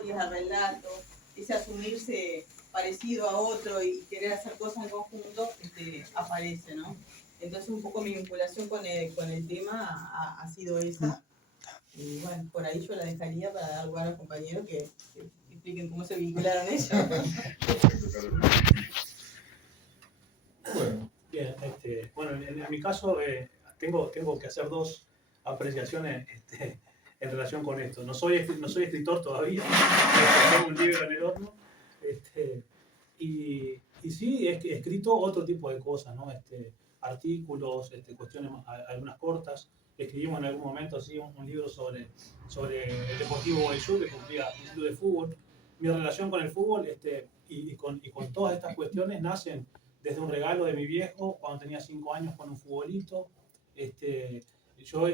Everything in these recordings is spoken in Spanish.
historias, al relato, ese asumirse parecido a otro y querer hacer cosas en conjunto, aparece, ¿no? Entonces un poco mi vinculación con el tema ha sido esa. Y bueno, por ahí yo la dejaría para dar lugar a los compañeros que expliquen cómo se vincularon ellos. Bueno, bien, bueno, en mi caso tengo que hacer dos apreciaciones en relación con esto. No soy escritor todavía, tengo un libro en el horno, y sí he escrito otro tipo de cosas, ¿no? Artículos, cuestiones, algunas cortas. Escribimos en algún momento así un libro sobre el Deportivo Gualeguaychú, que cumplía un club de fútbol. Mi relación con el fútbol y con todas estas cuestiones nacen desde un regalo de mi viejo cuando tenía 5 años con un futbolito. Yo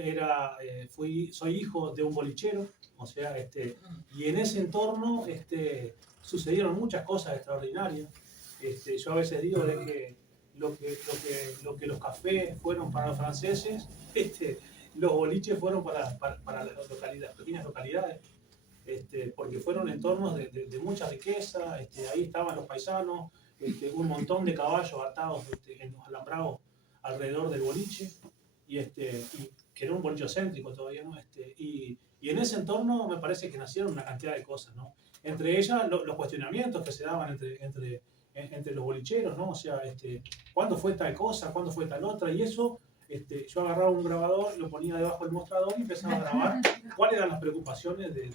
soy hijo de un bolichero, o sea, y en ese entorno sucedieron muchas cosas extraordinarias. Yo a veces digo de que lo que los cafés fueron para los franceses, los boliches fueron para las pequeñas localidades. Porque fueron entornos de mucha riqueza, ahí estaban los paisanos, un montón de caballos atados en los alambrados alrededor del boliche, y que era un boliche céntrico todavía, ¿no? Y en ese entorno me parece que nacieron una cantidad de cosas, ¿no? Entre ellas los cuestionamientos que se daban entre los bolicheros, ¿no? O sea, ¿cuándo fue tal cosa? ¿Cuándo fue tal otra? Y eso, yo agarraba un grabador, lo ponía debajo del mostrador y empezaba a grabar cuáles eran las preocupaciones de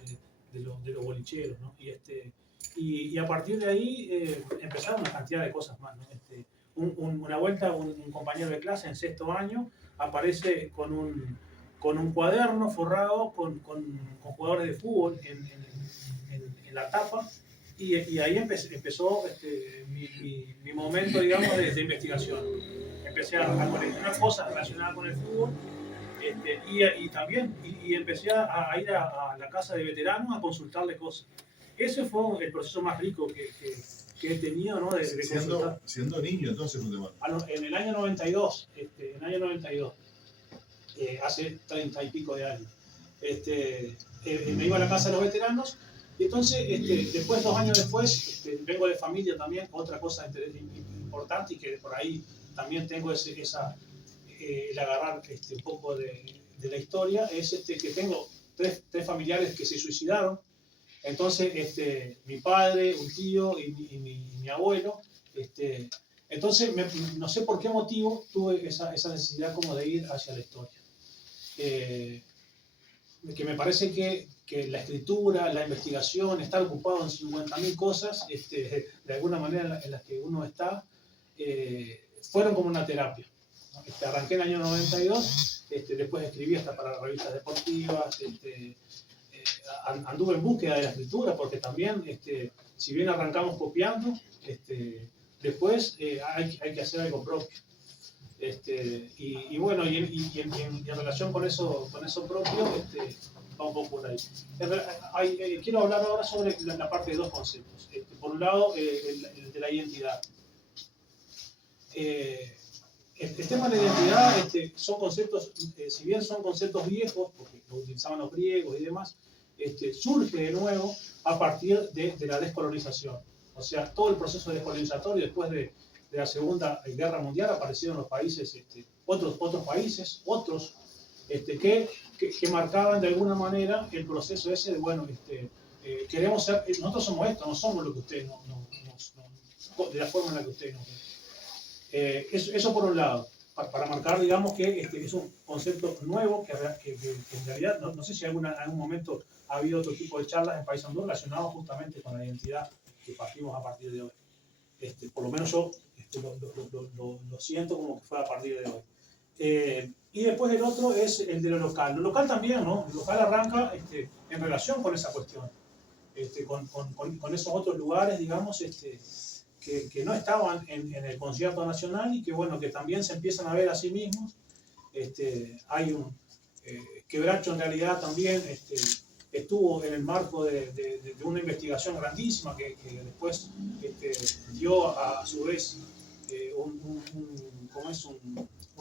los bolicheros, ¿no? Y a partir de ahí empezaron una cantidad de cosas más, ¿no? Una vuelta un compañero de clase en 6º año aparece con un cuaderno forrado con jugadores de fútbol en la tapa, y ahí empezó mi momento, digamos, de investigación. Empecé a coleccionar cosas relacionadas con el fútbol. Y también empecé a ir a la casa de veteranos a consultarle cosas. Ese fue el proceso más rico que he tenido, ¿no? De siendo niño, entonces, en el año 92, hace 30 y pico de años, me iba a la casa de los veteranos, y entonces, después, 2 años después, vengo de familia también. Otra cosa importante, y que por ahí también tengo el agarrar un poco de la historia, es que tengo tres familiares que se suicidaron. Entonces, mi padre, un tío y mi abuelo, entonces no sé por qué motivo tuve esa necesidad como de ir hacia la historia. Que me parece que la escritura, la investigación, estar ocupado en 50.000 cosas, de alguna manera en las que uno está, fueron como una terapia. Arranqué en el año 92, después escribí hasta para revistas deportivas, anduve en búsqueda de la escritura, porque también, si bien arrancamos copiando, después hay que hacer algo propio. Y bueno, y en relación con eso propio, va un poco por ahí. Quiero hablar ahora sobre la parte de 2 conceptos. Por un lado, el de la identidad. El tema de la identidad son conceptos, si bien son conceptos viejos, porque lo utilizaban los griegos y demás, surge de nuevo a partir de la descolonización. O sea, todo el proceso descolonizatorio después de la Segunda Guerra Mundial aparecieron los países, otros países, que marcaban de alguna manera el proceso ese de, bueno, queremos ser, nosotros somos esto, no somos lo que ustedes de la forma en la que ustedes nos ven. Eso por un lado, para marcar, digamos, que es un concepto nuevo, que en realidad, no sé si en algún momento ha habido otro tipo de charlas en Paysandú relacionados justamente con la identidad que partimos a partir de hoy. Por lo menos yo lo siento como que fue a partir de hoy. Y después el otro es el de lo local. Lo local también, ¿no? Lo local arranca en relación con esa cuestión, con esos otros lugares, digamos, que no estaban en el concierto nacional, y que, bueno, que también se empiezan a ver a sí mismos. Hay un Quebracho, en realidad, también estuvo en el marco de una investigación grandísima que después dio a su vez un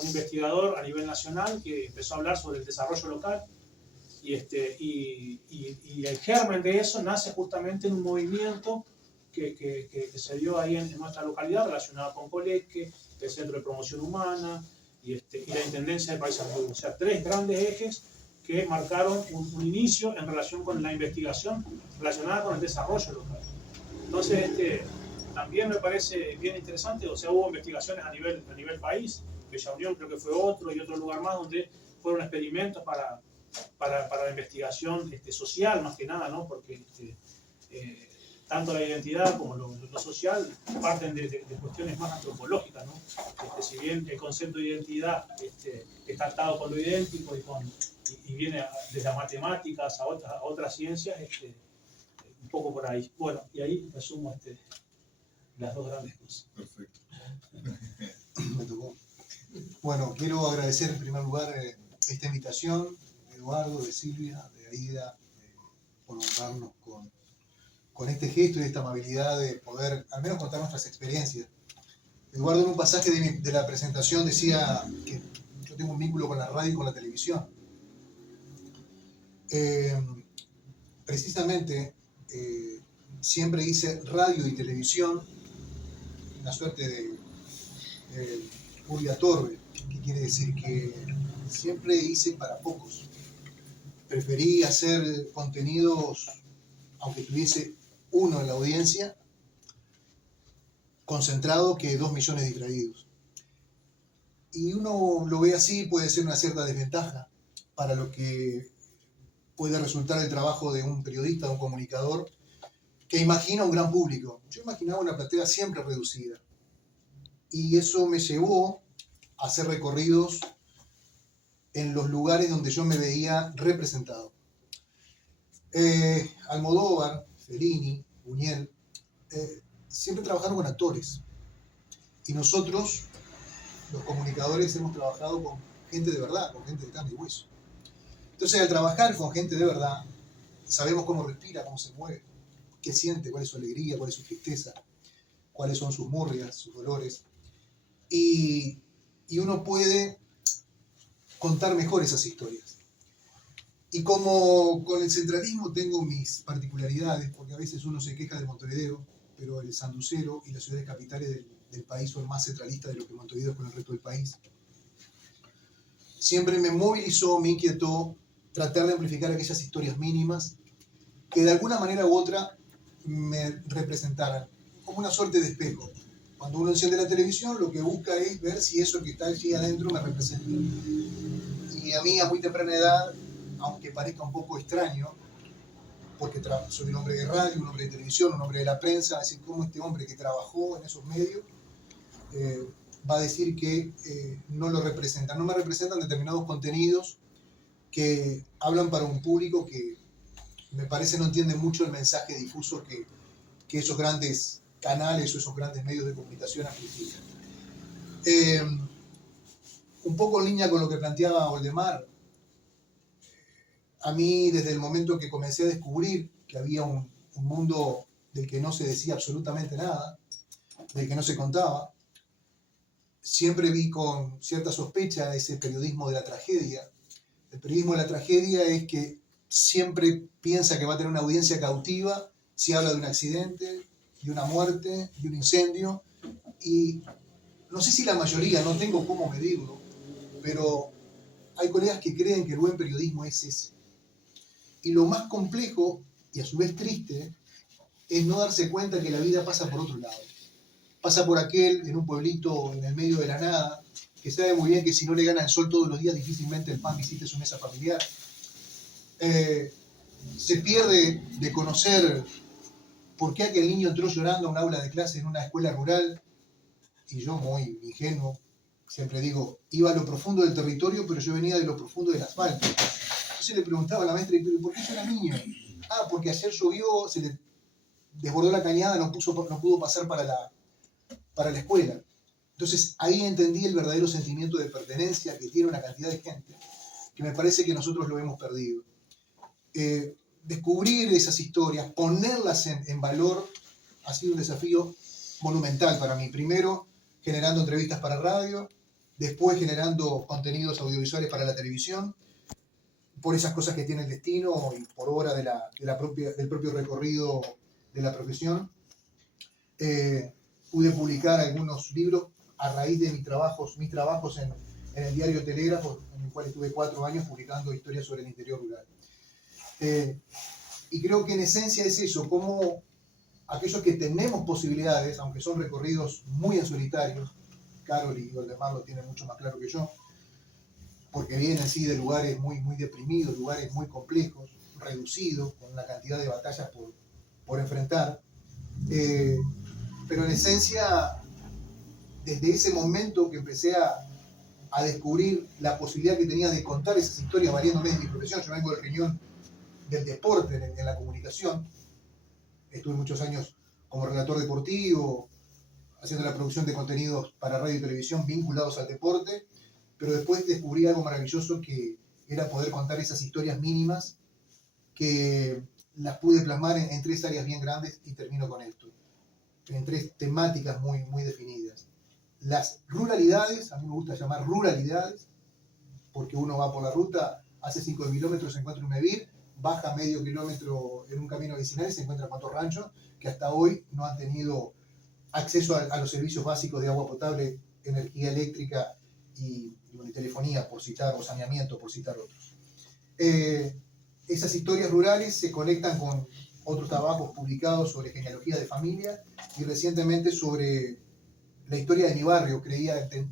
investigador a nivel nacional que empezó a hablar sobre el desarrollo local. Y el germen de eso nace justamente en un movimiento que se dio ahí en nuestra localidad relacionado con Coleque, el Centro de Promoción Humana y la Intendencia de Paysandú. O sea, tres grandes ejes que marcaron un inicio en relación con la investigación relacionada con el desarrollo local. Entonces, también me parece bien interesante, o sea, hubo investigaciones a nivel país, Bella Unión creo que fue otro y otro lugar más donde fueron experimentos para la investigación social, más que nada, ¿no? Porque tanto la identidad como lo social parten de cuestiones más antropológicas, ¿no? Si bien el concepto de identidad está atado con lo idéntico y viene desde las matemáticas a otras ciencias, un poco por ahí. Bueno, y ahí resumo las dos grandes cosas. Perfecto. Me tocó. Bueno, quiero agradecer en primer lugar esta invitación de Eduardo, de Silvia, de Aida, por honrarnos con este gesto y esta amabilidad de poder al menos contar nuestras experiencias. Eduardo en un pasaje de la presentación decía que yo tengo un vínculo con la radio y con la televisión. Precisamente siempre hice radio y televisión, una suerte de purgatorio, que quiere decir que siempre hice para pocos. Preferí hacer contenidos, aunque tuviese uno en la audiencia, concentrado, que 2 millones distraídos. Y uno lo ve así, puede ser una cierta desventaja para lo que puede resultar el trabajo de un periodista, de un comunicador, que imagina un gran público. Yo imaginaba una platea siempre reducida. Y eso me llevó a hacer recorridos en los lugares donde yo me veía representado. Almodóvar, Fellini, Buñuel, siempre trabajaron con actores. Y nosotros, los comunicadores, hemos trabajado con gente de verdad, con gente de carne y hueso. Entonces, al trabajar con gente de verdad, sabemos cómo respira, cómo se mueve, qué siente, cuál es su alegría, cuál es su tristeza, cuáles son sus murrias, sus dolores. Y uno puede contar mejor esas historias. Y como con el centralismo tengo mis particularidades, porque a veces uno se queja de Montevideo, pero el sanducero y las ciudades capitales del país son más centralistas de lo que Montevideo es con el resto del país. Siempre me movilizó, me inquietó tratar de amplificar aquellas historias mínimas que de alguna manera u otra me representaran, como una suerte de espejo. Cuando uno enciende la televisión, lo que busca es ver si eso que está allí adentro me representa. Y a mí, a muy temprana edad, aunque parezca un poco extraño, porque soy un hombre de radio, un hombre de televisión, un hombre de la prensa, así como este hombre que trabajó en esos medios, va a decir que no lo representan. No me representan determinados contenidos que hablan para un público que me parece no entiende mucho el mensaje difuso que esos grandes canales o esos grandes medios de comunicación amplifican. Un poco en línea con lo que planteaba Oldemar, a mí desde el momento que comencé a descubrir que había un mundo del que no se decía absolutamente nada, del que no se contaba, siempre vi con cierta sospecha ese periodismo de la tragedia. El periodismo de la tragedia es que siempre piensa que va a tener una audiencia cautiva si habla de un accidente, de una muerte, de un incendio, y no sé si la mayoría, no tengo cómo medirlo, pero hay colegas que creen que el buen periodismo es ese. Y lo más complejo, y a su vez triste, es no darse cuenta que la vida pasa por otro lado. Pasa por aquel, en un pueblito en el medio de la nada, que sabe muy bien que si no le gana el sol todos los días, difícilmente el pan visite su mesa familiar. Se pierde de conocer por qué aquel niño entró llorando a un aula de clase en una escuela rural, y yo, muy ingenuo, siempre digo, iba a lo profundo del territorio, pero yo venía de lo profundo del asfalto. Entonces le preguntaba a la maestra, ¿por qué llora niño? Ah, porque ayer llovió, se le desbordó la cañada, no pudo pasar para la escuela. Entonces ahí entendí el verdadero sentimiento de pertenencia que tiene una cantidad de gente, que me parece que nosotros lo hemos perdido. Descubrir esas historias, ponerlas en valor, ha sido un desafío monumental para mí. Primero, generando entrevistas para radio, después generando contenidos audiovisuales para la televisión, por esas cosas que tiene el destino y por obra del propio recorrido de la profesión. Pude publicar algunos libros a raíz de mis trabajos en el diario Telégrafo, en el cual estuve 4 años publicando historias sobre el interior rural. Y creo que en esencia es eso, como aquellos que tenemos posibilidades, aunque son recorridos muy en solitario, Carol y Waldemar lo tienen mucho más claro que yo, porque vienen sí de lugares muy, muy deprimidos, lugares muy complejos, reducidos, con una cantidad de batallas por enfrentar. Pero en esencia, desde ese momento que empecé a descubrir la posibilidad que tenía de contar esas historias valiéndome de mi profesión, yo vengo del riñón del deporte en la comunicación, estuve muchos años como relator deportivo, haciendo la producción de contenidos para radio y televisión vinculados al deporte, pero después descubrí algo maravilloso que era poder contar esas historias mínimas que las pude plasmar en 3 áreas bien grandes y termino con esto, en 3 temáticas muy, muy definidas. Las ruralidades, a mí me gusta llamar ruralidades, porque uno va por la ruta, hace 5 kilómetros, se encuentra un Mevir, baja medio kilómetro en un camino vecinal y se encuentra 4 ranchos que hasta hoy no han tenido acceso a los servicios básicos de agua potable, energía eléctrica y telefonía, por citar, o saneamiento, por citar otros. Esas historias rurales se conectan con otros trabajos publicados sobre genealogía de familia y recientemente sobre la historia de mi barrio.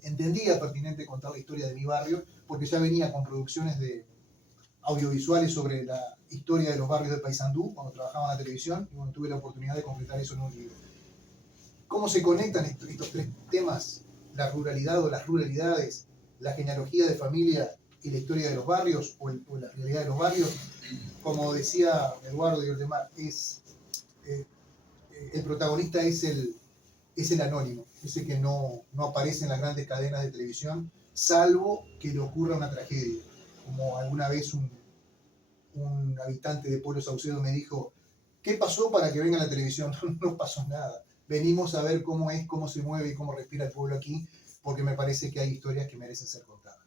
Entendía pertinente contar la historia de mi barrio porque ya venía con producciones de audiovisuales sobre la historia de los barrios de Paysandú cuando trabajaba en la televisión y bueno, tuve la oportunidad de completar eso en un libro. ¿Cómo se conectan estos 3 temas? La ruralidad o las ruralidades, la genealogía de familia y la historia de los barrios o la realidad de los barrios. Como decía Eduardo y Waldemar, el protagonista es el anónimo, ese que no aparece en las grandes cadenas de televisión, salvo que le ocurra una tragedia. Como alguna vez un habitante de Pueblo Saucedo me dijo, ¿qué pasó para que venga a la televisión? No pasó nada. Venimos a ver cómo se mueve y cómo respira el pueblo aquí, porque me parece que hay historias que merecen ser contadas.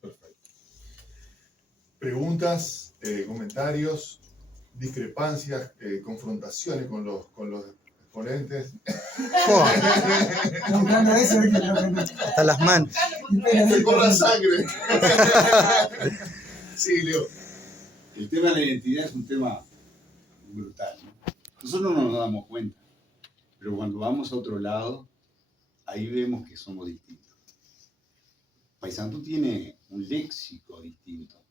Perfecto. Preguntas, comentarios, discrepancias, confrontaciones con los exponentes. Hasta las manos. ¡Que corra sangre! Sí, Leo. El tema de la identidad es un tema brutal, ¿no? Nosotros no nos damos cuenta, pero cuando vamos a otro lado, ahí vemos que somos distintos. Paysandú tiene un léxico distinto.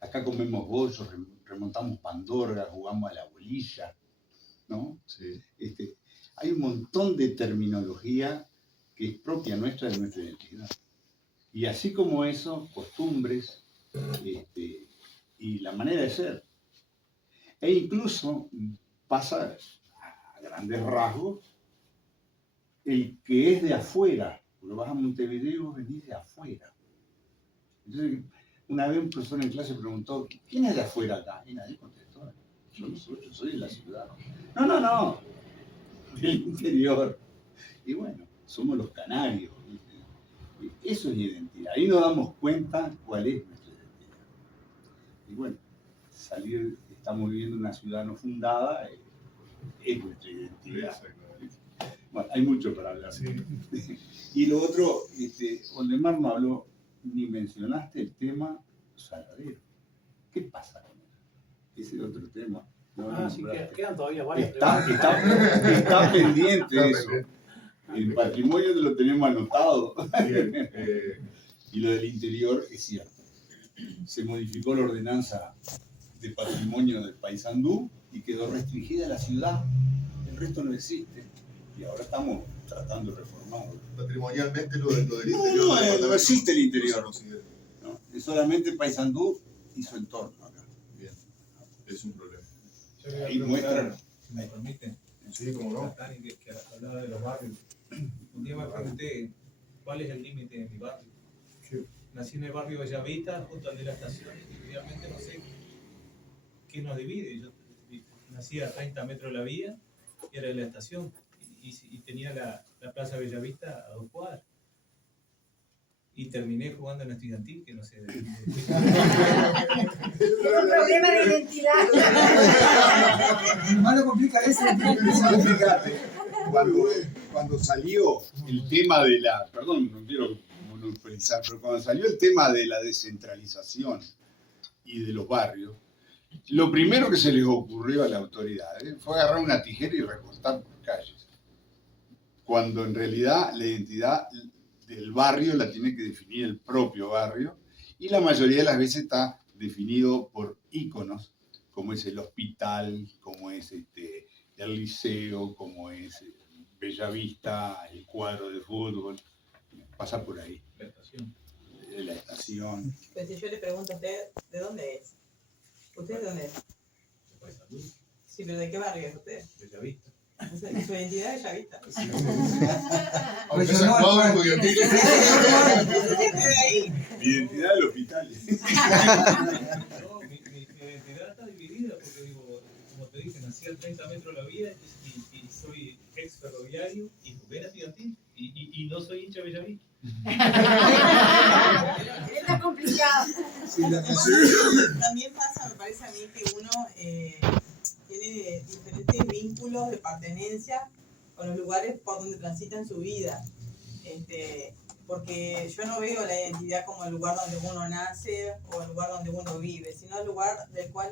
Acá comemos bollos, remontamos pandorgas, jugamos a la bolilla, ¿no? Sí. Hay un montón de terminología que es propia nuestra de nuestra identidad. Y así como eso, costumbres y la manera de ser. E incluso pasa a grandes rasgos el que es de afuera. Cuando vas a Montevideo, venís de afuera. Entonces, una vez un profesor en clase preguntó, ¿quién es de afuera acá? Y nadie contestó. Yo soy de la ciudad. No, del interior. Y bueno, somos los canarios. ¿Viste? Eso es identidad. Ahí nos damos cuenta cuál es nuestra identidad. Y bueno, estamos viviendo una ciudad no fundada, es nuestra identidad. Bueno, hay mucho para hablar. Sí. Y lo otro, Waldemar no habló, ni mencionaste el tema Saladero. ¿Qué pasa con él? Ese es otro tema. Sí, quedan todavía varias Está pendiente eso. El patrimonio te lo tenemos anotado. Bien, Y lo del interior es cierto. Se modificó la ordenanza de patrimonio del Paysandú y quedó restringida la ciudad. El resto no existe. Y ahora estamos tratando de reformarlo. patrimonialmente lo del interior. No existe el interior. No se considera. ¿No? Es solamente Paysandú y su entorno acá. Bien, es un problema. Ahí muestran. Si me permiten, Sí, como no. Tani, que hablaba de los barrios. Un día me pregunté cuál es el límite de mi barrio. Sí. Nací en el barrio Bellavista, junto al de la estación, y realmente no sé qué nos divide. Yo nací a 30 metros de la vía y era de la estación, y tenía la plaza Bellavista a 2 cuadras. y terminé jugando en estudiantil, que no sé. Un problema de identidad. Más lo complica eso. Fíjate, cuando salió el tema de la, perdón, no quiero monopolizar, pero cuando salió el tema de la descentralización y de los barrios, lo primero que se les ocurrió a las autoridades fue agarrar una tijera y recortar por calles, cuando en realidad la identidad del barrio la tiene que definir el propio barrio, y la mayoría de las veces está definido por íconos, como es el hospital, como es el liceo, como es Bellavista, el cuadro de fútbol, pasa por ahí. La estación. La estación. Pero si yo le pregunto a usted, ¿de dónde es? ¿Usted de dónde es? Pues salud, Sí, pero ¿de qué barrio es usted? Bellavista. O sea, ¿y su identidad es Bellavista? Aunque sea cuadro estudiantil. Mi identidad del hospital. No, mi identidad está dividida porque digo, como te dije, nací a 30 metros de la vía y soy ex ferroviario y jugué en estudiantil y no soy hincha de Bellavista. Está complicado. Sí, También pasa, me parece a mí, que uno tiene diferentes vínculos de pertenencia con los lugares por donde transita en su vida. Porque yo no veo la identidad como el lugar donde uno nace o el lugar donde uno vive, sino el lugar del cual,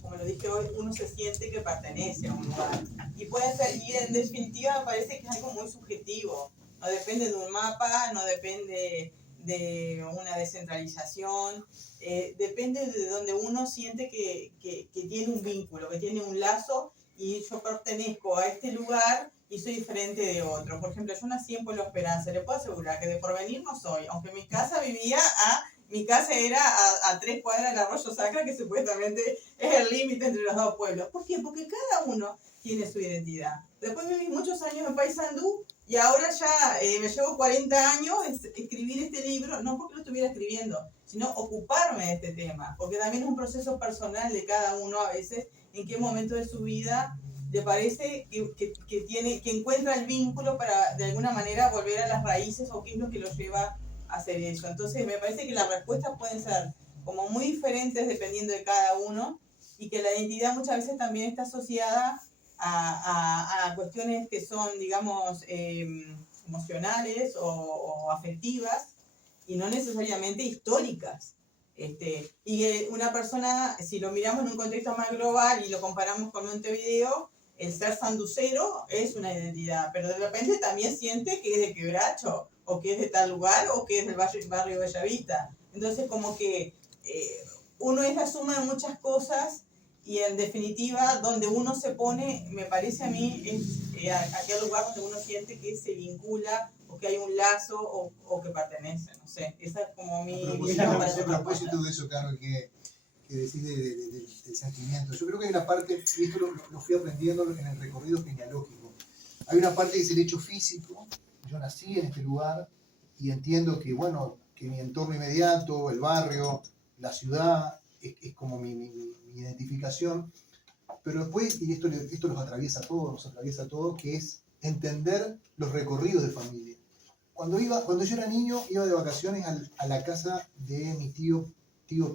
como lo dije hoy, uno se siente que pertenece a un lugar. Y puede ser, y en definitiva me parece que es algo muy subjetivo. No depende de un mapa, no depende de una descentralización, depende de donde uno siente que tiene un vínculo, que tiene un lazo, y yo pertenezco a este lugar y soy diferente de otro. Por ejemplo, yo nací en Pueblo Esperanza, le puedo asegurar que de Porvenir no soy, aunque mi casa era a 3 cuadras del Arroyo Sacra, que supuestamente es el límite entre los dos pueblos. ¿Por qué? Porque cada uno tiene su identidad. Después viví muchos años en Paysandú y ahora ya me llevo 40 años escribir este libro, no porque lo estuviera escribiendo, sino ocuparme de este tema, porque también es un proceso personal de cada uno a veces, en qué momento de su vida le parece que encuentra el vínculo para de alguna manera volver a las raíces, o qué es lo que lo lleva a hacer eso. Entonces me parece que las respuestas pueden ser como muy diferentes dependiendo de cada uno, y que la identidad muchas veces también está asociada a cuestiones que son, digamos, emocionales o afectivas, y no necesariamente históricas. Y una persona, si lo miramos en un contexto más global y lo comparamos con Montevideo, el ser sanducero es una identidad, pero de repente también siente que es de Quebracho, o que es de tal lugar, o que es del barrio Bellavista. Entonces, como que uno es la suma de muchas cosas, y en definitiva, donde uno se pone, me parece a mí, es aquel lugar donde uno siente que se vincula, o que hay un lazo, o que pertenece, no sé. Esa es como mi visión para hacer A una propósito de eso, Carlos, que decís del sentimiento, yo creo que hay una parte, y esto lo fui aprendiendo en el recorrido genealógico, hay una parte que es el hecho físico. Yo nací en este lugar y entiendo que, bueno, que mi entorno inmediato, el barrio, la ciudad, es como mi identificación, pero después, y esto nos atraviesa a todos, que es entender los recorridos de familia. Cuando yo era niño, iba de vacaciones a la casa de mi tío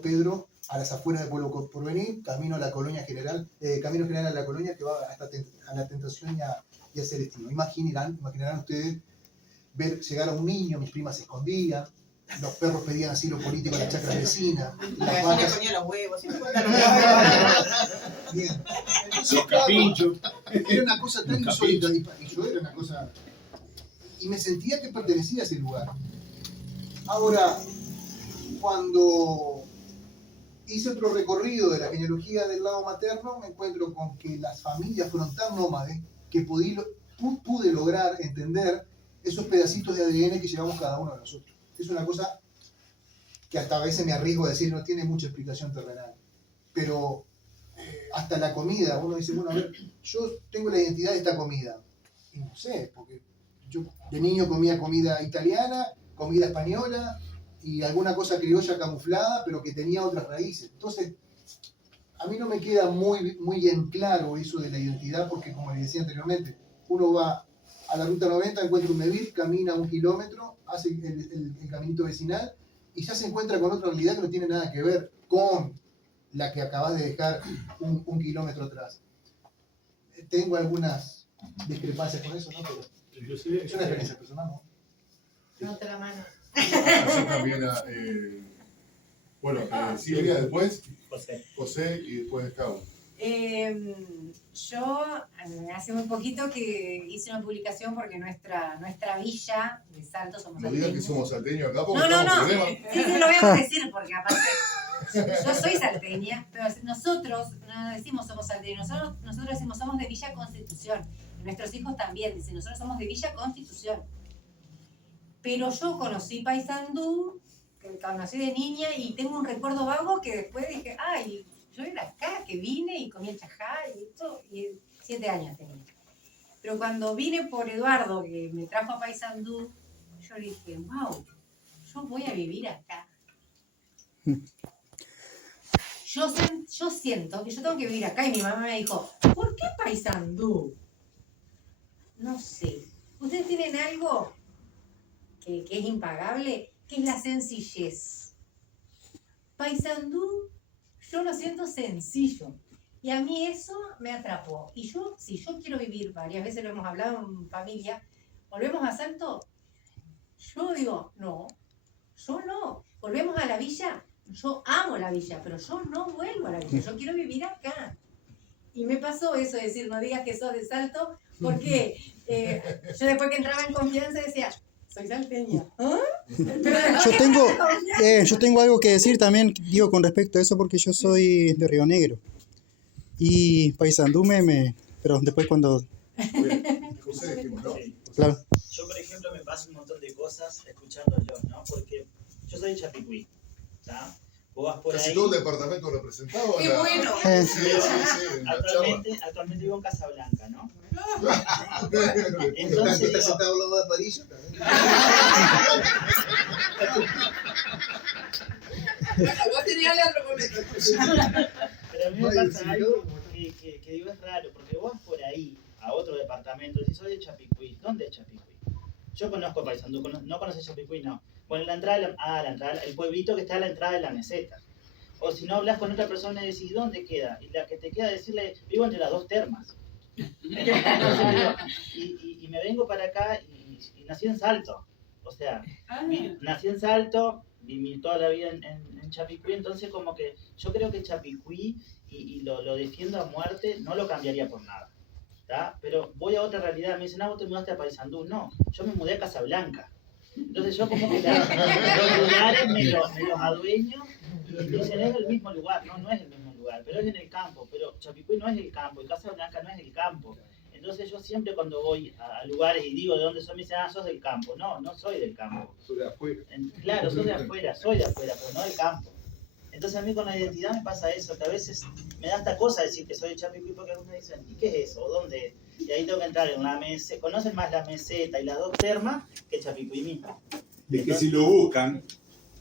Pedro, a las afueras de Pueblo Porvenir, camino a la Colonia General, camino general a la Colonia, que va hasta a la Tentación y a Celestino. Imaginarán ustedes ver llegar a un niño, mis primas se escondían, los perros pedían asilo político a las chacras vecinas, La las gallina vacas... ponía los huevos, siempre cuentan los huevos. Bien. Los capinchos. Era una cosa tan insólita, y yo era una cosa... Y me sentía que pertenecía a ese lugar. Ahora, cuando hice otro recorrido de la genealogía del lado materno, me encuentro con que las familias fueron tan nómades que pude lograr entender esos pedacitos de ADN que llevamos cada uno de nosotros. Es una cosa que hasta a veces me arriesgo a decir, no tiene mucha explicación terrenal. Pero hasta la comida, uno dice, bueno, a ver, yo tengo la identidad de esta comida. Y no sé, porque yo de niño comía comida italiana, comida española y alguna cosa criolla camuflada, pero que tenía otras raíces. Entonces, a mí no me queda muy en claro eso de la identidad, porque como les decía anteriormente, uno va a la ruta 90, encuentra un Mevir, camina 1 kilómetro, hace el caminito vecinal y ya se encuentra con otra realidad que no tiene nada que ver con la que acabas de dejar un kilómetro atrás. Tengo algunas discrepancias con eso, ¿no? Pero Inclusive, es una experiencia personal, ¿no? No te la mano. Yo también, Silvia, después José y después Cabo. Yo hace muy poquito que hice una publicación porque nuestra villa de Salto somos No digan que salteños. somos salteños acá porque No, estamos en sí, problemas. lo voy a decir porque aparte yo soy salteña, pero nosotros no decimos somos salteños, nosotros decimos somos de Villa Constitución. Y nuestros hijos también dicen, nosotros somos de Villa Constitución. Pero yo conocí Paysandú, que conocí de niña y tengo un recuerdo vago que después dije, ay, yo era acá, que vine y comí el chajá y esto, y 7 años tenía. Pero cuando vine por Eduardo, que me trajo a Paysandú, yo dije, wow, yo voy a vivir acá. Yo siento que yo tengo que vivir acá y mi mamá me dijo, ¿por qué Paysandú? No sé. ¿Ustedes tienen algo que es impagable? Que es la sencillez. Paysandú, yo lo siento sencillo. Y a mí eso me atrapó. Y yo, si yo quiero vivir, varias veces lo hemos hablado en familia, volvemos a Salto, yo digo, no, yo no. Volvemos a la villa, yo amo la villa, pero yo no vuelvo a la villa, yo quiero vivir acá. Y me pasó eso de decir, no digas que sos de Salto, porque yo después que entraba en confianza decía, soy salteña. ¿Ah? Yo tengo algo que decir también, digo, con respecto a eso, porque yo soy de Río Negro. Y Paysandú pero después cuando... José dijimos, ¿no? Claro. Yo, por ejemplo, me paso un montón de cosas escuchándolo, ¿no? Porque yo soy de Chapicuí, ¿tá? Vos vas por Casi ahí... todo el departamento representado. ¡Qué bueno! Sí, sí, sí, en la charla. Actualmente vivo en Casablanca, ¿no? Entonces, digo, sentado al lado de París también. Vos tenías el otro momento. pero a mí me pasa algo que digo es raro, porque vos vas por ahí, a otro departamento, y si soy de Chapicuí, ¿dónde es Chapicuí? Yo conozco Paysandú, ¿no conoces Chapicuí? No. Bueno, la entrada, el pueblito que está a la entrada de la meseta. O si no hablas con otra persona y decís, ¿dónde queda? Y la que te queda decirle, vivo entre las dos termas. Entonces, y me vengo para acá y nací en Salto. O sea, nací en Salto, viví toda la vida en Chapicuí, entonces como que yo creo que Chapicuí, y lo defiendo a muerte, no lo cambiaría por nada. ¿Tá? Pero voy a otra realidad, me dicen, vos te mudaste a Paysandú. No, yo me mudé a Casablanca. Entonces yo como que los lugares me los adueño y dicen, es el mismo lugar. No, no es el mismo lugar, pero es en el campo. Pero Chapicuí no es el campo y Casablanca no es el campo. Entonces yo siempre cuando voy a lugares y digo de dónde soy, me dicen, sos del campo. No, no soy del campo. Soy de afuera. Claro, soy de afuera, pero no del campo. Entonces a mí con la identidad me pasa eso, que a veces me da esta cosa decir que soy de Chapicuí porque algunos dicen, ¿y qué es eso? ¿Dónde es? Y ahí tengo que entrar en la meseta, conocen más la meseta y las dos termas que Chapicuí mismo. Es que si lo buscan,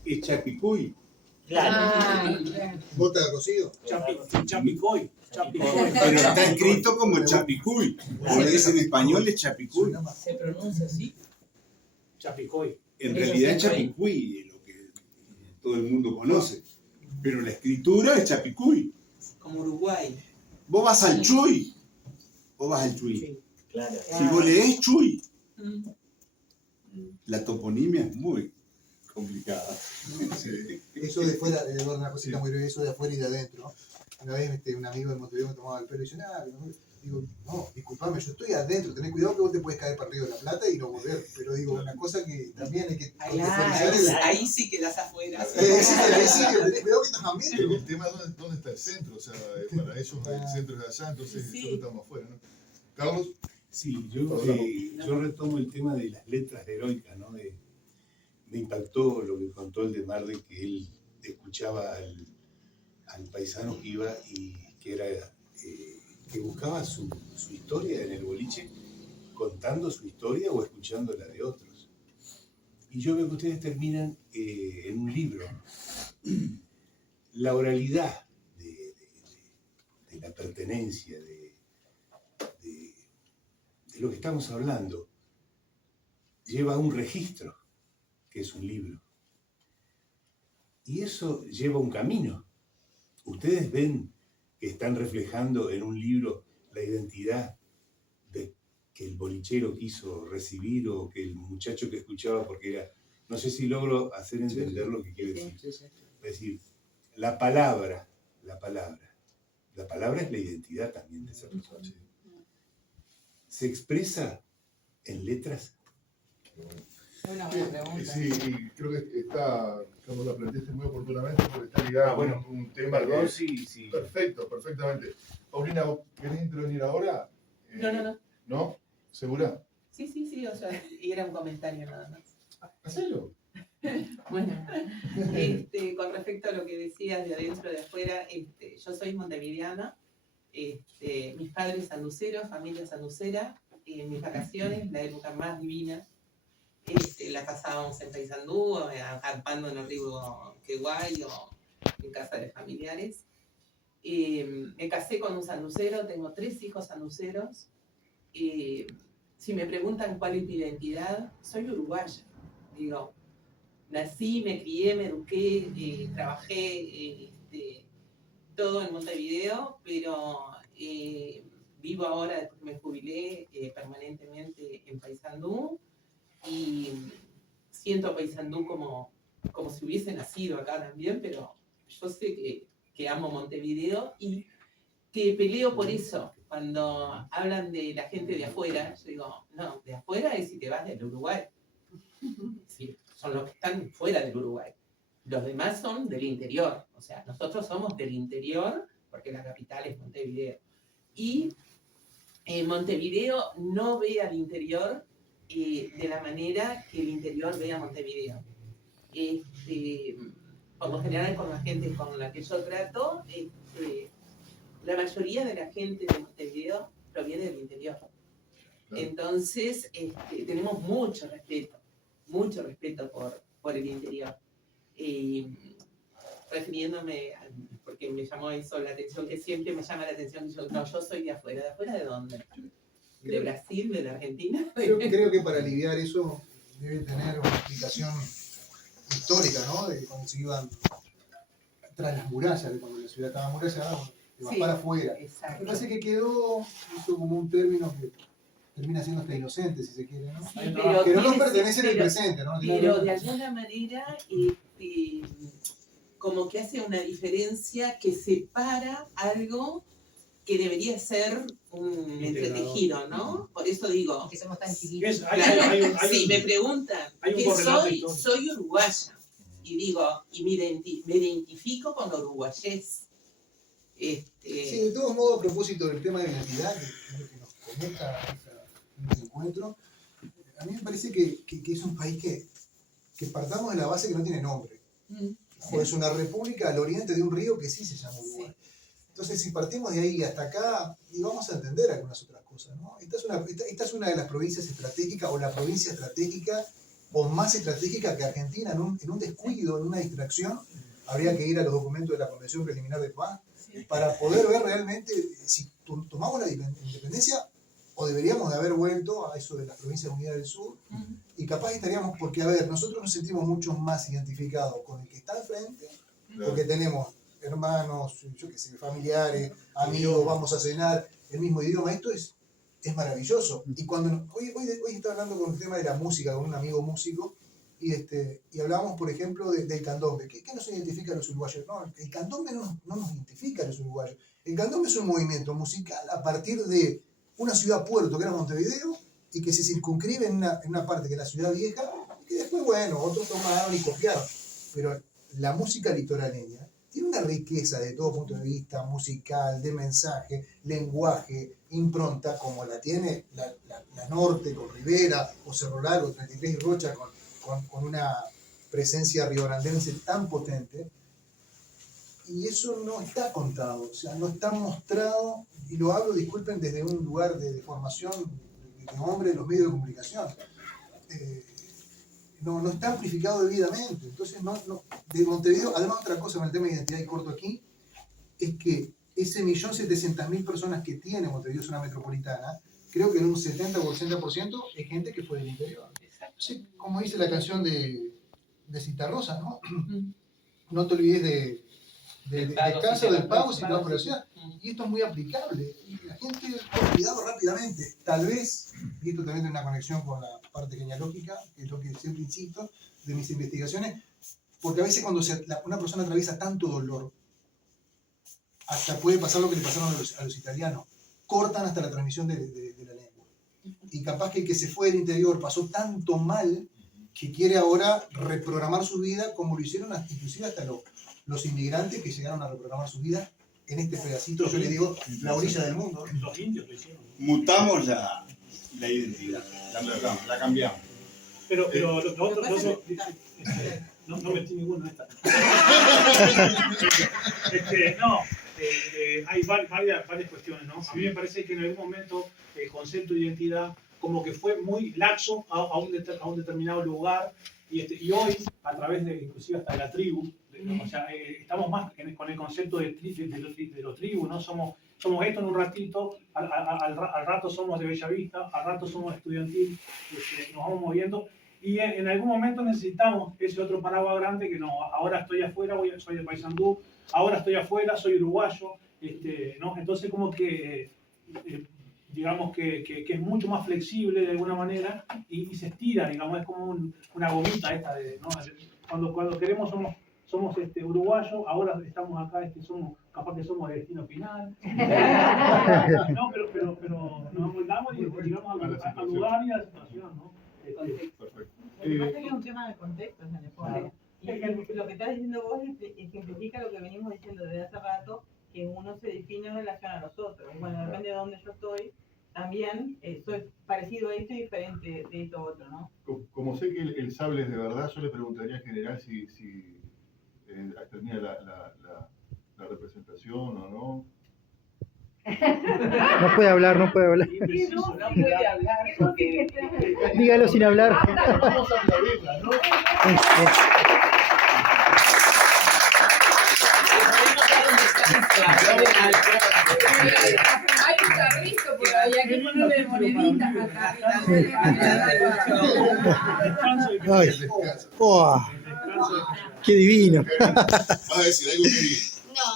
es Chapicuy. Claro. ¿Vos te has cocido? Chapicoy. Pero está escrito como Chapicuy. Como le dicen en español, es Chapicuy. ¿Se pronuncia así? Chapicoy. En realidad es Chapicuy, es lo que todo el mundo conoce. Pero la escritura es Chapicuy. Como Uruguay. Vos vas al Chuy. Vos vas al Chuy. Claro. Si vos lees Chuy, la toponimia es muy complicada. Sí. Eso de fuera, una cosita muy breve, eso de afuera y de adentro. Una vez un amigo de Montevideo me tomaba el pelo y dice, digo, no, disculpame, yo estoy adentro, tenés cuidado que vos te puedes caer para Río de la Plata y no volver. Pero digo, una cosa que también hay que contextualizar es Ahí sí quedás afuera. ahí sí, tenés cuidado que estás adentro. El tema es dónde está el centro, o sea, para ellos el centro es allá, entonces nosotros estamos afuera, ¿no? Carlos. Sí, yo retomo el tema de las letras heroicas, ¿no? Me impactó lo que contó el de Mar de que él escuchaba al paisano que iba y que era que buscaba su historia en el boliche, contando su historia o escuchando la de otros. Y yo veo que ustedes terminan en un libro. La oralidad de la pertenencia, de lo que estamos hablando, lleva un registro, que es un libro. Y eso lleva un camino. Ustedes ven que están reflejando en un libro la identidad de que el bolichero quiso recibir o que el muchacho que escuchaba, porque era, no sé si logro hacer entender lo que quiere decir. Es decir, la palabra es la identidad también de esa persona. Se expresa en letras. Una buena pregunta. Sí, y creo que está, como lo planteaste muy oportunamente, porque está ligado bueno, con un tema perdón, que... sí. Perfecto, perfectamente. Paulina, ¿vos querés intervenir ahora? No. ¿No? ¿Segura? Sí, o sea, era un comentario nada más. Hacelo. Bueno, con respecto a lo que decías de adentro y de afuera, yo soy montevideana, mis padres sanduceros, familia sanducera, en mis vacaciones, la época más divina, la pasábamos en Paysandú, acampando en el río Queguay o en casa de familiares. Me casé con un sanducero, tengo 3 hijos sanduceros. Si me preguntan cuál es mi identidad, soy uruguaya. Digo, nací, me crié, me eduqué, trabajé todo en Montevideo, pero vivo ahora, después que me jubilé, permanentemente en Paysandú y siento a Paysandú como si hubiese nacido acá también, pero yo sé que amo Montevideo y que peleo por eso. Cuando hablan de la gente de afuera, yo digo, no, de afuera es si te vas del Uruguay. Sí, son los que están fuera del Uruguay. Los demás son del interior. O sea, nosotros somos del interior porque la capital es Montevideo. Y Montevideo no ve al interior de la manera que el interior ve a Montevideo. Por lo general, con la gente con la que yo trato, la mayoría de la gente de Montevideo proviene del interior. Entonces, tenemos mucho respeto por el interior. Refiriéndome, porque me llamó eso la atención, que siempre me llama la atención, yo soy de afuera. ¿De afuera de dónde? ¿De Brasil? ¿De la Argentina? Creo que para aliviar eso debe tener una explicación histórica, ¿no? De cuando se iban tras las murallas, de cuando la ciudad estaba amurallada, te vas para afuera. Exacto. Me parece que quedó eso como un término que termina siendo hasta inocente, si se quiere, ¿no? Sí, pero no pertenece al presente, ¿no? Pero de alguna manera, como que hace una diferencia que separa algo que debería ser un entretejido, ¿no? Por eso digo, Que somos tan chiquitos. si me preguntan qué soy uruguaya. Y digo, y me identifico con la uruguayés. Sí, de todos modos, a propósito del tema de la identidad, que es lo que nos conecta a este encuentro, a mí me parece que es un país que partamos de la base que no tiene nombre. O es una república al oriente de un río que sí se llama Uruguay. Sí. Entonces, si partimos de ahí hasta acá, y vamos a entender algunas otras cosas, ¿no? Esta es una de las provincias estratégicas, o la provincia estratégica, o más estratégica que Argentina, en un descuido, en una distracción. Habría que ir a los documentos de la Convención Preliminar de Paz para poder ver realmente si tomamos la independencia o deberíamos de haber vuelto a eso de las Provincias Unidas del Sur, y capaz estaríamos, porque a ver, nosotros nos sentimos mucho más identificados con el que está al frente, porque tenemos hermanos, yo qué sé, familiares, amigos, vamos a cenar, el mismo idioma. Esto es maravilloso. Y cuando hoy estaba hablando con el tema de la música, con un amigo músico, y hablábamos, por ejemplo, del candombe. ¿Qué nos identifica a los uruguayos? No, el candombe no nos identifica a los uruguayos. El candombe es un movimiento musical a partir de una ciudad-puerto, que era Montevideo, y que se circunscribe en una parte que es la ciudad vieja, y que después, bueno, otros tomaron y copiaron. Pero la música litoraleña tiene una riqueza de todo punto de vista, musical, de mensaje, lenguaje, impronta, como la tiene la Norte con Rivera, o Cerro Largo, 33 y Rocha, con una presencia riograndense tan potente. Y eso no está contado, o sea, no está mostrado, y lo hablo, disculpen, desde un lugar de formación de hombre de los medios de comunicación. No está amplificado debidamente. Entonces, de Montevideo, además otra cosa con el tema de identidad, y corto aquí, es que ese 1.700.000 personas que tiene Montevideo, zona metropolitana, creo que en un 70 o 80% es gente que fue del interior. Sí, como dice la canción de Citarrosa, ¿no? No te olvides del descanso del pago si te vas por la ciudad. Y esto es muy aplicable. Y la gente ha olvidado rápidamente. Tal vez, y esto también tiene una conexión con la parte genealógica, que es lo que siempre insisto de mis investigaciones, porque a veces cuando una persona atraviesa tanto dolor, hasta puede pasar lo que le pasaron a los italianos, cortan hasta la transmisión de la lengua. Y capaz que el que se fue del interior pasó tanto mal que quiere ahora reprogramar su vida como lo hicieron inclusive hasta los inmigrantes que llegaron a reprogramar su vida en este pedacito, yo le digo, la orilla del mundo. Los indios lo hicieron. Mutamos la identidad, la cambiamos. Pero lo otro, no metí ninguno en esta. Hay varias cuestiones, ¿no? A mí me parece que en algún momento el concepto de identidad como que fue muy laxo a un determinado lugar y hoy, a través de inclusive hasta de la tribu, o sea, estamos más con el concepto de los tribus, ¿no? Somos esto en un ratito, al rato somos de Bellavista, al rato somos estudiantil, nos vamos moviendo. Y en algún momento necesitamos ese otro paraguas grande que no, ahora estoy afuera, soy de Paysandú, ahora estoy afuera, soy uruguayo, ¿no? Entonces como que, digamos que es mucho más flexible de alguna manera y se estira, digamos, es como una gomita esta, ¿no? Cuando queremos somos uruguayos, ahora estamos acá, capaz que somos de destino final. No, pero nos amoldamos y llegamos al lugar y a la situación, ¿no? Perfecto. Lo que pasa es que es un tema de contexto, en el fondo. Y lo que estás diciendo vos ejemplifica lo que venimos diciendo desde hace rato, que uno se define en relación a los otros. Bueno, depende de dónde yo estoy, también soy parecido a esto y diferente de esto otro, ¿no? Como sé que el sable es de verdad, yo le preguntaría en general si termina la representación o no. No puede hablar. No puede hablar. Dígalo sin hablar. Vamos a aplaudirla, ¿no? Hay un carrito por ahí, hay que ponerle moneditas acá. Ay, oh, qué divino. ¿Vas a decir algo, Mary? No.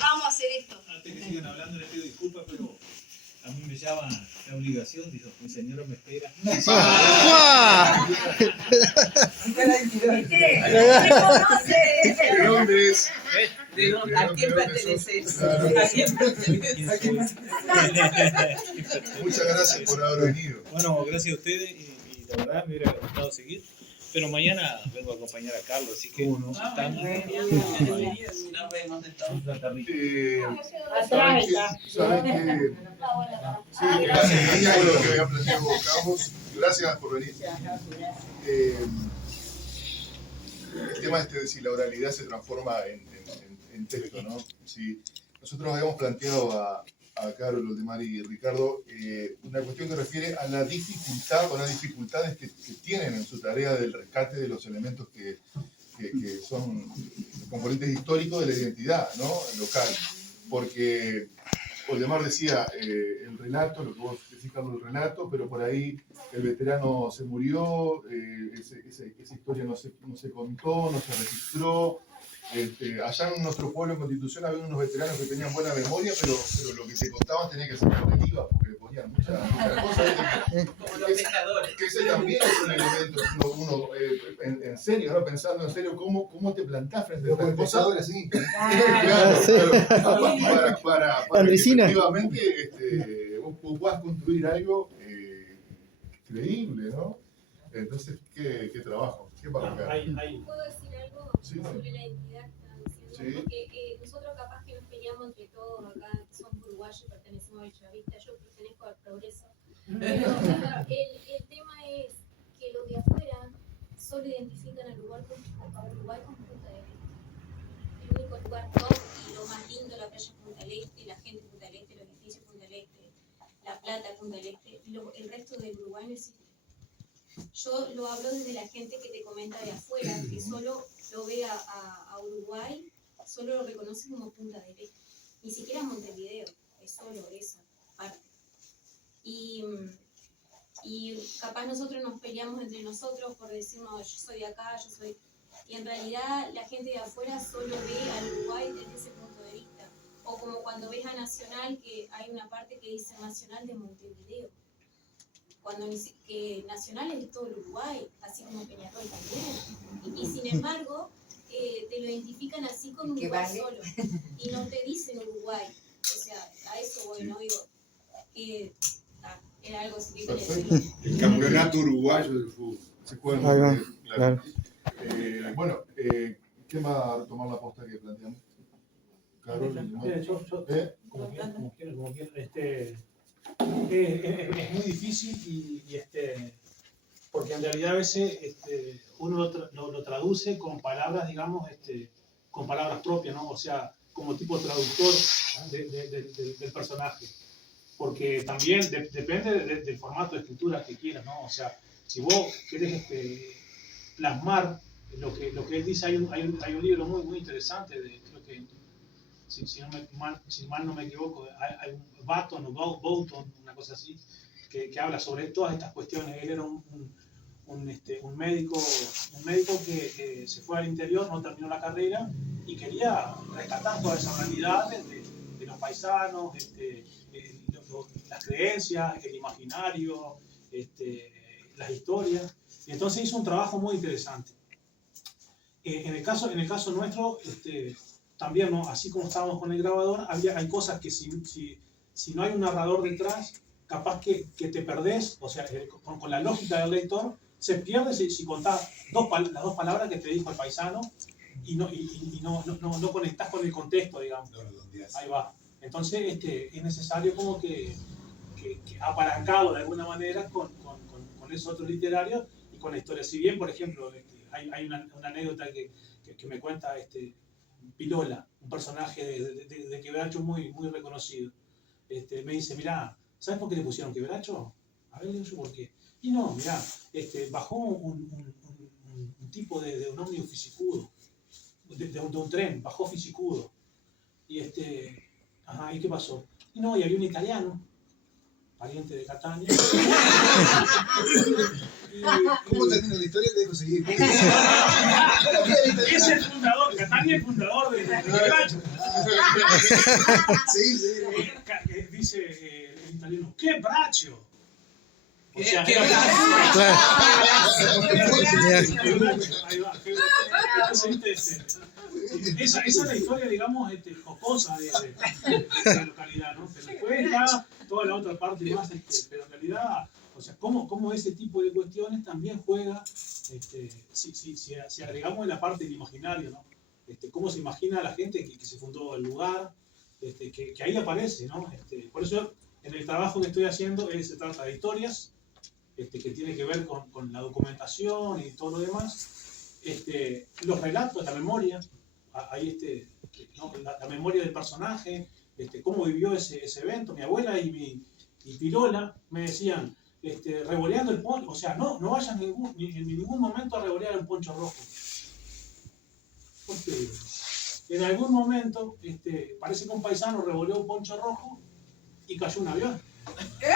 Vamos a hacer esto. Antes que sigan hablando, les pido disculpas, pero a mí me llama la obligación, dijo, mi señora me espera. ¿De dónde es? ¿A quién perteneces? Claro. ¿A quién perteneces? Muchas gracias por haber venido. Bueno, gracias a ustedes y la verdad me hubiera gustado seguir. Pero mañana vengo a acompañar a Carlos, así que ¿Cómo no? estamos. Nos vemos entonces. ¿Saben que sí, gracias, línea con lo que había planteado Carlos. Gracias por venir. El tema de si la oralidad se transforma en texto, ¿no? Si nosotros habíamos planteado a Carol, Oldemar y Ricardo una cuestión que refiere a la dificultad o las dificultades que tienen en su tarea del rescate de los elementos que son componentes históricos de la identidad, ¿no? Local. Porque Oldemar decía el relato, lo que vos decís, Carlos, el relato, pero por ahí el veterano se murió, esa historia no se contó, no se registró. Allá en nuestro pueblo en Constitución había unos veteranos que tenían buena memoria, pero lo que te contaban tenía que ser por el IVA, porque le ponían muchas cosas. Como los pescadores. Que ese también es un elemento, uno en serio, ¿no? Pensando en serio, ¿cómo te plantás frente a estas cosas? Sí. Claro, para que Andresina. efectivamente vos puedas construir algo creíble, ¿no? Entonces, ¿qué trabajo? ¿Qué para acá? ¿Puedo decir algo Sí. sobre la identidad que estaban diciendo? Sí. Porque nosotros capaz que nos peleamos entre todos acá, somos uruguayos, pertenecemos a Bellavista, yo pertenezco al Progreso. Pero el tema es que los de afuera solo identifican al Uruguay con Punta del Este. El único lugar top y lo más lindo, la playa Punta del Este, la gente Punta del Este, los edificios Punta del Este, La Plata Punta del Este, el resto del Uruguay no existe. Yo lo hablo desde la gente que te comenta de afuera, que solo lo ve a Uruguay, solo lo reconoce como Punta del Este. Ni siquiera Montevideo, es solo esa parte. Y y capaz nosotros nos peleamos entre nosotros por decirnos yo soy de acá, yo soy... Y en realidad la gente de afuera solo ve al Uruguay desde ese punto de vista. O como cuando ves a Nacional, que hay una parte que dice Nacional de Montevideo. Cuando que Nacional es todo el Uruguay, así como Peñarol también. Y sin embargo, te lo identifican así como Uruguay solo. Y no te dicen Uruguay. O sea, a eso voy, no digo que era algo así que quería decir. El campeonato uruguayo de fútbol. Se pueden Ahí va, claro. Bueno, ¿quién va a retomar la posta que planteamos? Carol, Yo, como quiero, es muy difícil porque en realidad a veces uno lo traduce con palabras, digamos, con palabras propias, ¿no? O sea, como tipo traductor del personaje. Porque también depende del formato de escritura que quieras, ¿no? O sea, si vos querés plasmar lo que él dice, hay un libro muy interesante, creo que, si mal no me equivoco, hay un Boughton o Boughton, una cosa así, que habla sobre todas estas cuestiones. Él era un médico que se fue al interior, no terminó la carrera y quería rescatar toda esa realidad de los paisanos, las creencias, el imaginario, las historias. Y entonces hizo un trabajo muy interesante. En el caso nuestro, también, ¿no? Así como estábamos con el grabador, hay cosas que si no hay un narrador detrás, capaz que te perdés, o sea, con la lógica del lector, se pierde si contás las dos palabras que te dijo el paisano y no conectás con el contexto, digamos. Ahí va. Entonces, es necesario como que apalancado de alguna manera con esos otros literarios y con la historia. Si bien, por ejemplo, hay una anécdota que me cuenta Pilola, un personaje de Quebracho muy reconocido. Me dice, mirá, ¿sabes por qué le pusieron Quebracho? A ver, yo por qué. Y no, mirá, bajó un tipo de un ómnibus fisicudo, de un tren, bajó fisicudo. Y ajá, ¿y qué pasó? Y no, y había un italiano, pariente de Catania. ¿Cómo termina la historia? Te dejo seguir. Es el fundador, Catania es el fundador de Quebracho. Sí. Dice el italiano, ¡qué bracho! O sea, ¿Qué esa es la historia, digamos, jocosa de la localidad, ¿no? Pero después está toda la otra parte más, pero en realidad, o sea, cómo ese tipo de cuestiones también juega, si agregamos la parte del imaginario, ¿no? Cómo se imagina la gente que se fundó el lugar, que ahí aparece, ¿no? Por eso en el trabajo que estoy haciendo se trata de historias, que tiene que ver con la documentación y todo lo demás, los relatos, la memoria, ahí ¿no? la memoria del personaje, cómo vivió ese evento. Mi abuela y Pilola me decían, revoleando el poncho, o sea, no vayan en ningún momento a revolear el poncho rojo. Porque en algún momento parece que un paisano revoleó un poncho rojo y cayó un avión. El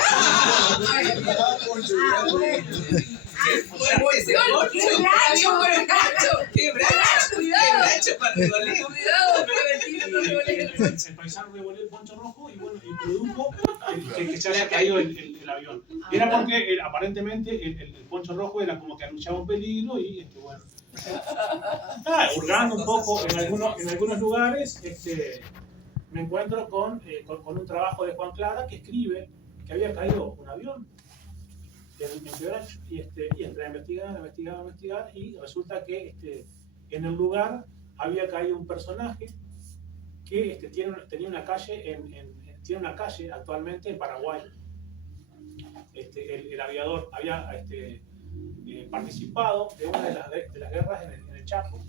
paisano revolvió el poncho rojo y bueno, y produjo que se haya caído el avión. Era porque aparentemente el poncho rojo era como que anunciaba un peligro y bueno. Hurgando un poco en algunos lugares, me encuentro con un trabajo de Juan Clara que escribe que había caído un avión en Quebracho y entré a investigar y resulta que en el lugar había caído un personaje que tenía una calle tiene una calle actualmente en Paraguay. El aviador había participado de una de las guerras en el Chaco,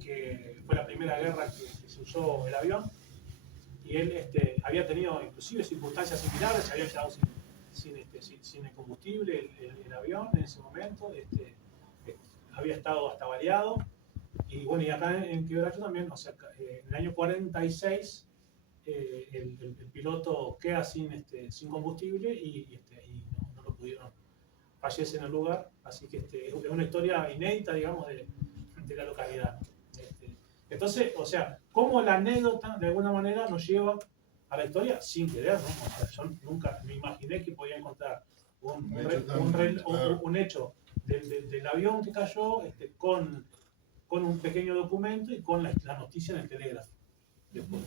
que fue la primera guerra que se usó el avión, y él había tenido inclusive circunstancias similares, se había quedado sin el combustible el avión en ese momento, había estado hasta baleado, y bueno, y acá en Quebracho también, o sea, en el año 46 el piloto queda sin combustible y no lo pudieron, fallece en el lugar, así que es una historia inédita, digamos, de la localidad, ¿no? Entonces, o sea, cómo la anécdota de alguna manera nos lleva a la historia sin querer, ¿no? O sea, yo nunca me imaginé que podía encontrar un hecho del avión que cayó con un pequeño documento y con la noticia en el telégrafo. Después.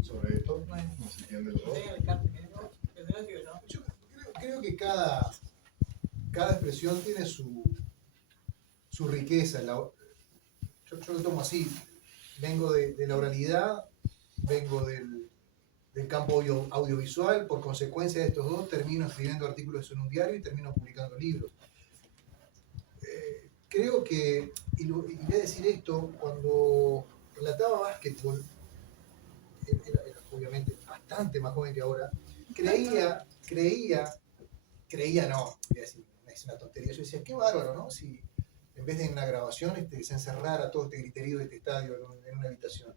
Sobre esto, no se entiende los dos. Yo creo que cada expresión tiene su riqueza. Yo lo tomo así. Vengo de la oralidad, vengo del campo audiovisual. Por consecuencia de estos dos, termino escribiendo artículos en un diario y termino publicando libros. Creo que, y voy a decir esto, cuando relataba básquetbol, era obviamente bastante más joven que ahora, creía no, voy a decir, es una tontería. Yo decía, qué bárbaro, ¿no? Si en vez de en una grabación se encerrara todo este griterío de este estadio en una habitación.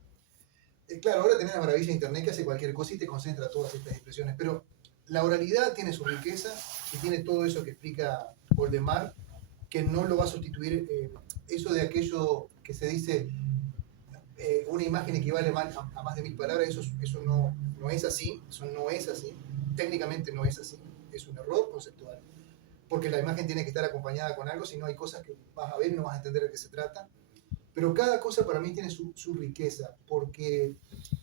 Claro, ahora tenés la maravilla de internet que hace cualquier cosa y te concentra todas estas expresiones, pero la oralidad tiene su riqueza y tiene todo eso que explica Voldemar, que no lo va a sustituir, eso de aquello que se dice, una imagen equivale a más de 1000 palabras, eso no es así, técnicamente no es así, es un error conceptual, porque la imagen tiene que estar acompañada con algo, si no hay cosas que vas a ver y no vas a entender de qué se trata. Pero cada cosa para mí tiene su riqueza, porque,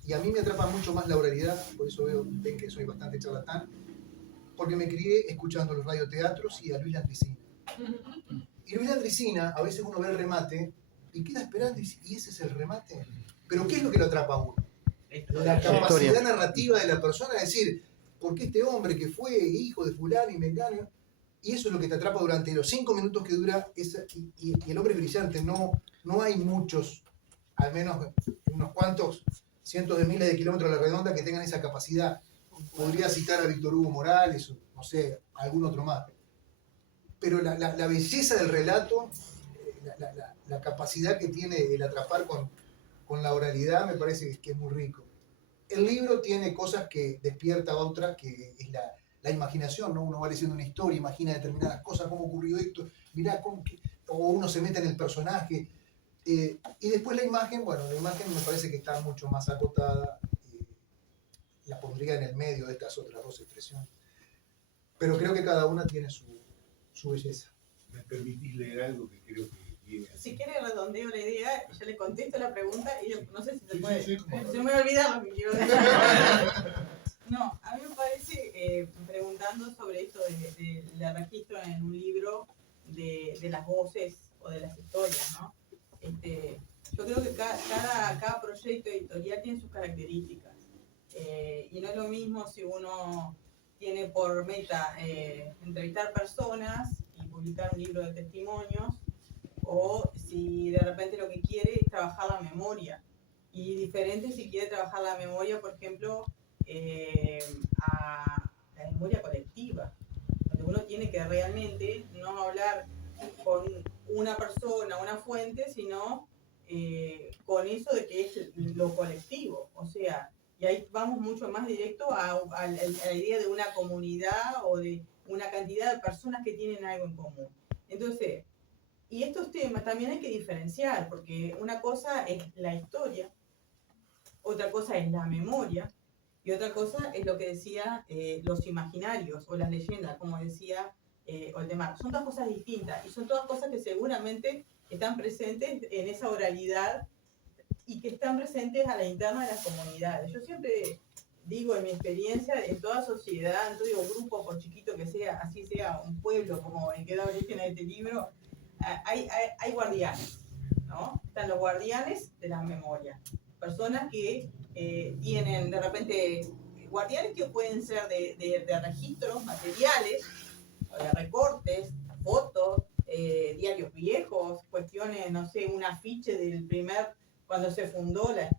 y a mí me atrapa mucho más la oralidad, por eso ven que soy bastante charlatán, porque me crié escuchando los radioteatros y a Luis Landricina. Y Luis Landricina, a veces uno ve el remate y queda esperando, y ese es el remate. Pero ¿qué es lo que lo atrapa a uno? La capacidad narrativa de la persona, es decir, porque este hombre que fue hijo de fulano y mengano, y eso es lo que te atrapa durante los 5 minutos que dura, y el hombre es brillante, no hay muchos, al menos unos cuantos cientos de miles de kilómetros a la redonda que tengan esa capacidad. Podría citar a Víctor Hugo Morales, o no sé, algún otro más. Pero la belleza del relato, la capacidad que tiene el atrapar con la oralidad, me parece que es muy rico. El libro tiene cosas que despierta otras, que es la imaginación, ¿no? Uno va leyendo una historia, imagina determinadas cosas, cómo ocurrió esto, mirá, o uno se mete en el personaje. Y después la imagen me parece que está mucho más acotada, la pondría en el medio de estas otras dos expresiones. Pero creo que cada una tiene su belleza. ¿Me permitís leer algo que creo que viene así? Si quiere redondeo la idea, yo le contesto la pregunta y yo no sé si se puede. Sí, se me olvida lo que quiero decir. No, a mí me parece, preguntando sobre esto del registro en un libro de las voces o de las historias, ¿no? Yo creo que cada proyecto editorial tiene sus características. Y no es lo mismo si uno tiene por meta entrevistar personas y publicar un libro de testimonios, o si de repente lo que quiere es trabajar la memoria. Y diferente si quiere trabajar la memoria, por ejemplo, a la memoria colectiva, donde uno tiene que realmente no hablar con una persona, una fuente, sino con eso de que es lo colectivo. O sea, y ahí vamos mucho más directo a la idea de una comunidad o de una cantidad de personas que tienen algo en común. Entonces, y estos temas también hay que diferenciar, porque una cosa es la historia, otra cosa es la memoria, y otra cosa es lo que decía los imaginarios o las leyendas, como decía Voldemar. Son dos cosas distintas y son todas cosas que seguramente están presentes en esa oralidad y que están presentes a la interna de las comunidades. Yo siempre digo, en mi experiencia, en toda sociedad, en todo grupo, por chiquito que sea, así sea un pueblo como el que da origen a este libro, hay guardianes, ¿no? Están los guardianes de la memoria. Personas que tienen de repente guardianes que pueden ser de registros materiales, de recortes, fotos, diarios viejos, cuestiones, no sé, un afiche del cuando se fundó la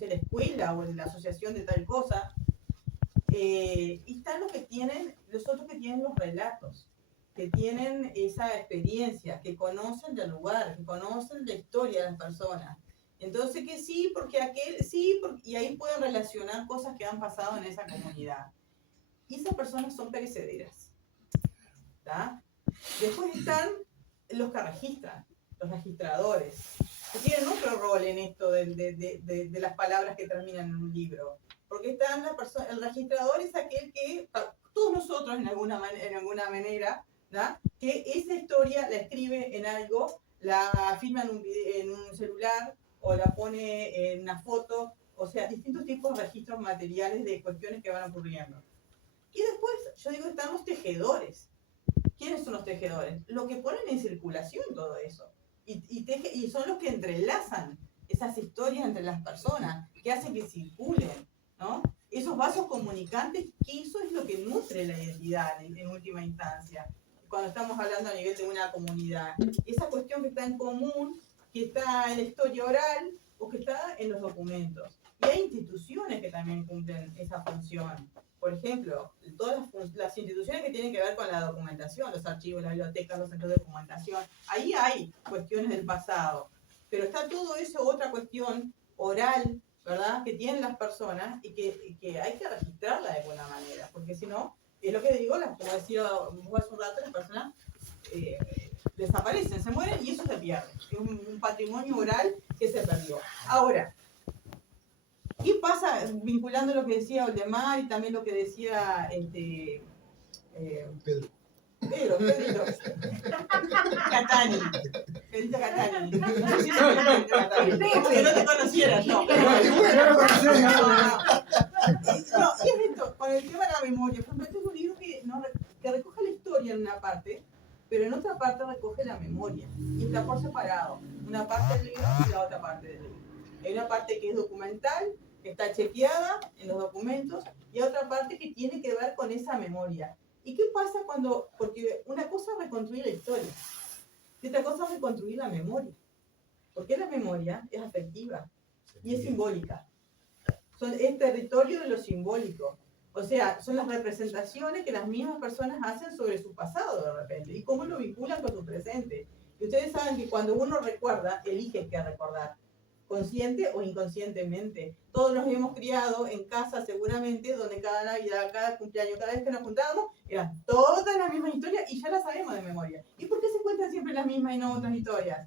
escuela o la asociación de tal cosa. Y están los otros que tienen los relatos, que tienen esa experiencia, que conocen del lugar, que conocen la historia de las personas, Entonces que sí, porque aquel, sí, y ahí pueden relacionar cosas que han pasado en esa comunidad. Y esas personas son perecederas. ¿Tá? Después están los que registran, los registradores, que tienen otro rol en esto de las palabras que terminan en un libro. Porque están el registrador es aquel que, todos nosotros en alguna manera, ¿tá? Que esa historia la escribe en algo, la filma en un celular o la pone en una foto, o sea, distintos tipos de registros materiales de cuestiones que van ocurriendo. Y después, yo digo, están los tejedores. ¿Quiénes son los tejedores? Los que ponen en circulación todo eso. Y son los que entrelazan esas historias entre las personas, que hacen que circulen, ¿no? Esos vasos comunicantes, que eso es lo que nutre la identidad en última instancia, cuando estamos hablando a nivel de una comunidad. Esa cuestión que está en común, que está en la historia oral o que está en los documentos. Y hay instituciones que también cumplen esa función. Por ejemplo, todas las instituciones que tienen que ver con la documentación, los archivos, las bibliotecas, los centros de documentación, ahí hay cuestiones del pasado. Pero está todo eso, otra cuestión oral, ¿verdad?, que tienen las personas y que hay que registrarla de alguna manera, porque si no, es lo que digo, como decía vos hace un rato, las personas desaparecen, se mueren y eso se pierde. Es un patrimonio oral que se perdió. Ahora, ¿qué pasa vinculando lo que decía Oldemar y también lo que decía Pedro Catani? Pedrito Catani. Que no te conociera yo. No, y es esto, con el tema de la memoria. Por ejemplo, este es un libro que recoge la historia en una parte, pero en otra parte recoge la memoria. Y está por separado. Una parte del libro y la otra parte del libro. Hay una parte que es documental, que está chequeada en los documentos, y otra parte que tiene que ver con esa memoria. ¿Y qué pasa cuando? Porque una cosa es reconstruir la historia, y otra cosa es reconstruir la memoria. Porque la memoria es afectiva y es simbólica. Es territorio de lo simbólico. O sea, son las representaciones que las mismas personas hacen sobre su pasado de repente, y cómo lo vinculan con su presente. Y ustedes saben que cuando uno recuerda, elige qué recordar, consciente o inconscientemente. Todos nos hemos criado en casa seguramente, donde cada Navidad, cada cumpleaños, cada vez que nos juntábamos, eran todas las mismas historias y ya las sabemos de memoria. ¿Y por qué se cuentan siempre las mismas y no otras historias?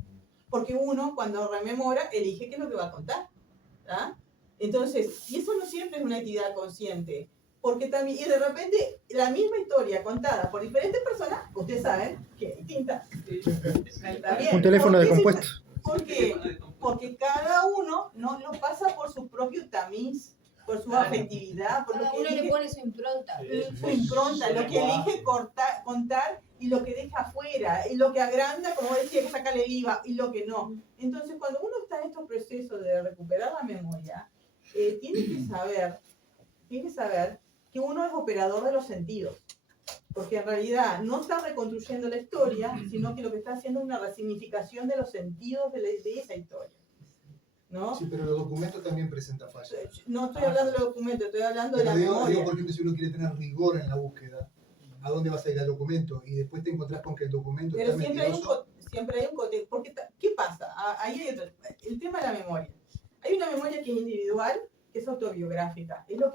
Porque uno, cuando rememora, elige qué es lo que va a contar. ¿Ah? Entonces, y eso no siempre es una actividad consciente. Porque también, y de repente, la misma historia contada por diferentes personas, ustedes saben que es distinta. ¿Está bien? Un teléfono descompuesto. ¿Por qué? Porque cada uno no lo pasa por su propio tamiz, por su afectividad, por Cada lo que uno elige, le pone su impronta. su impronta, lo que elige contar y lo que deja afuera, y lo que agranda, como decía, que saca el IVA, y lo que no. Entonces, cuando uno está en estos procesos de recuperar la memoria, tiene que saber que uno es operador de los sentidos. Porque en realidad no está reconstruyendo la historia, sino que lo que está haciendo es una resignificación de los sentidos de esa historia. ¿No? Sí, pero los documentos también presentan fallas. No estoy hablando de los documentos, estoy hablando de la Digo, memoria. por ejemplo, si uno quiere tener rigor en la búsqueda, ¿a dónde vas a ir al documento? Y después te encontrás con que el documento Pero está mentiroso. siempre hay un contexto. Porque, ¿qué pasa? Ahí hay el tema de la memoria. Hay una memoria que es individual, que es autobiográfica. Es lo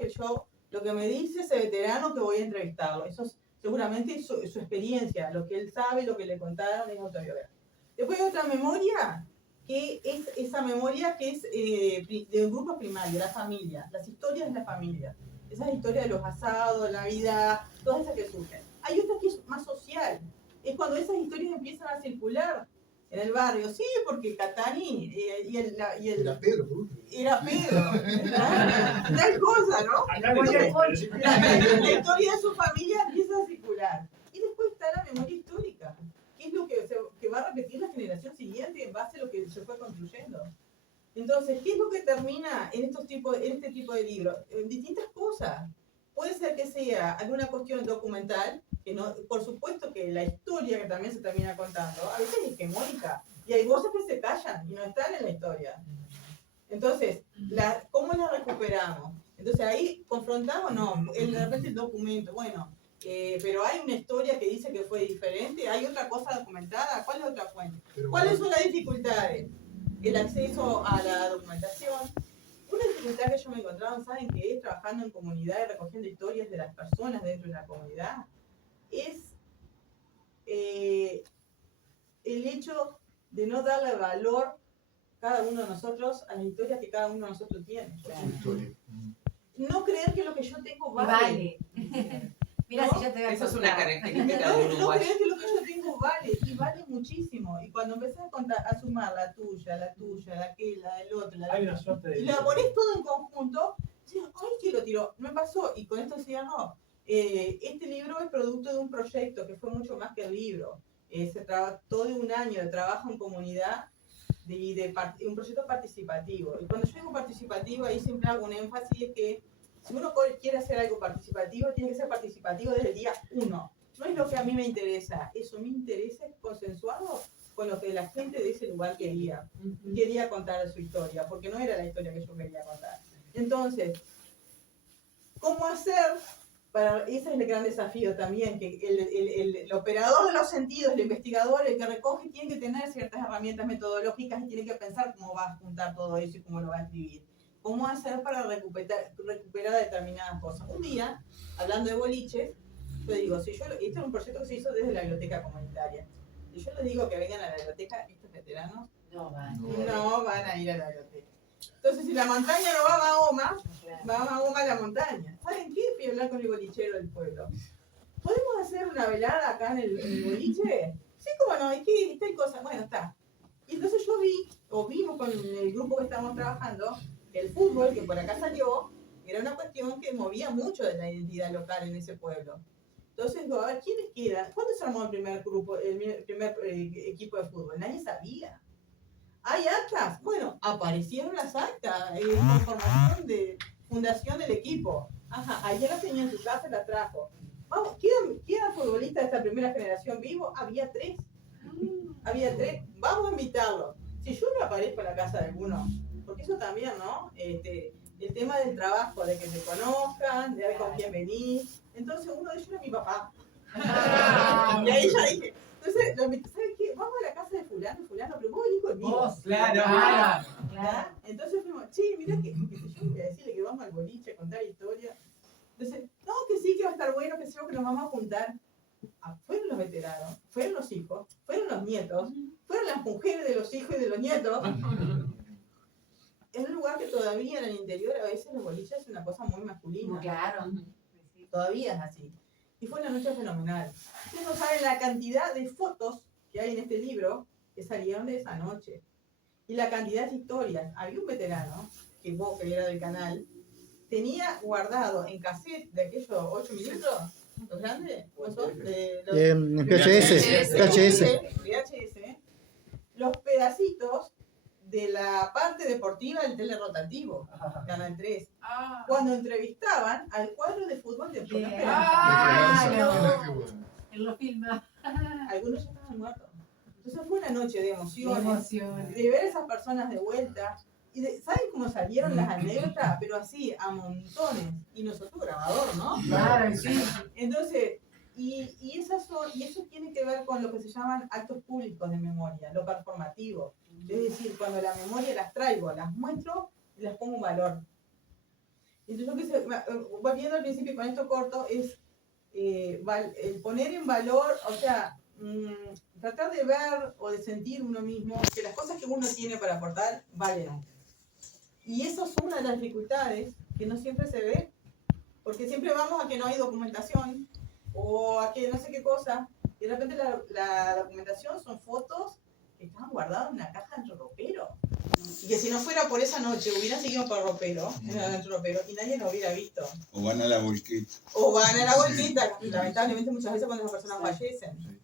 que me dice ese veterano que voy a entrevistarlo. Eso es seguramente su experiencia, lo que él sabe, lo que le contaron es autobiográfico. Después hay otra memoria, que es esa memoria que es de un grupo primario, la familia, las historias de la familia. Esas historias de los asados, la vida, todas esas que surgen. Hay otra que es más social. Es cuando esas historias empiezan a circular en el barrio. Sí, porque Catani Era Pedro, por último. Era Pedro. Tal cosa, ¿no? La historia de su familia empieza a circular. Y después está la memoria histórica, que es lo que va a repetir la generación siguiente en base a lo que se fue construyendo. Entonces, ¿qué es lo que termina en este tipo de libros? Distintas cosas. Puede ser que sea alguna cuestión documental, que no, por supuesto que la historia que también se termina contando, a veces es hegemónica, y hay voces que se callan y no están en la historia. Entonces, ¿cómo la recuperamos? Entonces ahí confrontamos, no, de repente el documento, bueno, pero hay una historia que dice que fue diferente, hay otra cosa documentada, ¿cuál es otra fuente? ¿Cuáles son las dificultades? el acceso a la documentación. Una dificultad que yo me he encontrado, ¿saben qué es? Trabajando en comunidad y recogiendo historias de las personas dentro de la comunidad, es el hecho de no darle valor cada uno de nosotros a las historias que cada uno de nosotros tiene. No creer que lo que yo tengo vale. Mira, ¿no? si yo te voy a Eso es contar. una característica del No uruguayo. creer que lo que yo tengo vale, y vale muchísimo. Y cuando empezás a, contar, a sumar la tuya, la aquel, la del otro, Hay una suerte de... y la pones todo en conjunto, dices, ay, que lo tiró. Me pasó, y con esto cierro. Este libro es producto de un proyecto que fue mucho más que el libro. Se trató de un año de trabajo en comunidad y un proyecto participativo. Y cuando yo digo participativo, ahí siempre hago un énfasis es que si uno quiere hacer algo participativo, tiene que ser participativo desde el día 1. No es lo que a mí me interesa, eso me interesa es consensuado con lo que la gente de ese lugar quería. Quería contar su historia, porque no era la historia que yo quería contar. Entonces, ¿cómo hacer? Ese es el gran desafío también, que el operador de los sentidos, el investigador, el que recoge, tiene que tener ciertas herramientas metodológicas y tiene que pensar cómo va a juntar todo eso y cómo lo va a escribir. ¿Cómo hacer para recuperar determinadas cosas? Un día, hablando de boliches, yo digo, si este es un proyecto que se hizo desde la biblioteca comunitaria. Si yo les digo que vengan a la biblioteca, estos veteranos no van a ir a la biblioteca. Entonces, si la montaña no va a Mahoma, va a Mahoma a la montaña. ¿Saben qué? Fui a hablar con el bolichero del pueblo. ¿Podemos hacer una velada acá en el boliche? Sí, cómo no, es que hay cosas, bueno, está. Y entonces vimos con el grupo que estábamos trabajando, el fútbol, que por acá salió, era una cuestión que movía mucho de la identidad local en ese pueblo. Entonces, digo, a ver, ¿quiénes quedan? ¿Cuándo se armó el primer grupo, el primer equipo de fútbol? Nadie sabía. ¿Hay actas? Bueno, aparecieron las actas, información de fundación del equipo. Ajá, ayer las tenía en su casa, las trajo. Vamos, ¿quedan futbolistas de esta primera generación vivos? Había 3. Vamos a invitarlos. Si yo no aparezco en la casa de alguno, porque eso también, ¿no? El tema del trabajo, de que te conozcan, de ver con quién venís. Entonces uno de ellos era mi papá. Y ahí ya dije, entonces, ¿sabes qué? Vamos a la casa de fulano, pero vos venís conmigo. Claro. Entonces fuimos, che, mirá que yo voy a decirle que vamos al boliche a contar historia. Entonces, no, que sí, que va a estar bueno, que nos vamos a juntar. Fueron los veteranos, fueron los hijos, fueron los nietos, fueron las mujeres de los hijos y de los nietos. En un lugar que todavía en el interior a veces los boliches es una cosa muy masculina. Claro. Todavía es así. Y fue una noche fenomenal. Ustedes no saben la cantidad de fotos que hay en este libro que salieron de esa noche. Y la cantidad de historias. Había un veterano, que vos, que era del canal, tenía guardado en cassette de aquellos 8 milímetros, ¿los grandes? VHS, los pedacitos de la parte deportiva del telerrotativo, Canal 3. Cuando entrevistaban al cuadro de fútbol de Antonio Él lo filma. Algunos ya estaban muertos. Entonces fue una noche de emociones, de ver esas personas de vuelta. Y ¿saben cómo salieron las anécdotas? Pero así, a montones. Y nosotros grabador, ¿no? Claro, sí. Entonces, y eso tiene que ver con lo que se llaman actos públicos de memoria, lo performativo. Es decir, cuando la memoria las traigo, las muestro y las pongo en valor. Entonces, volviendo al principio con esto corto, es el poner en valor, o sea, tratar de ver o de sentir uno mismo que las cosas que uno tiene para aportar valen. Y eso es una de las dificultades que no siempre se ve, porque siempre vamos a que no hay documentación o a que no sé qué cosa, y de repente la documentación son fotos que estaban guardadas en una caja dentro del ropero. Y que si no fuera por esa noche, hubieran seguido por el ropero, dentro del ropero, y nadie lo hubiera visto. O van a la volqueta. O van a la volqueta, y lamentablemente muchas veces cuando las personas fallecen.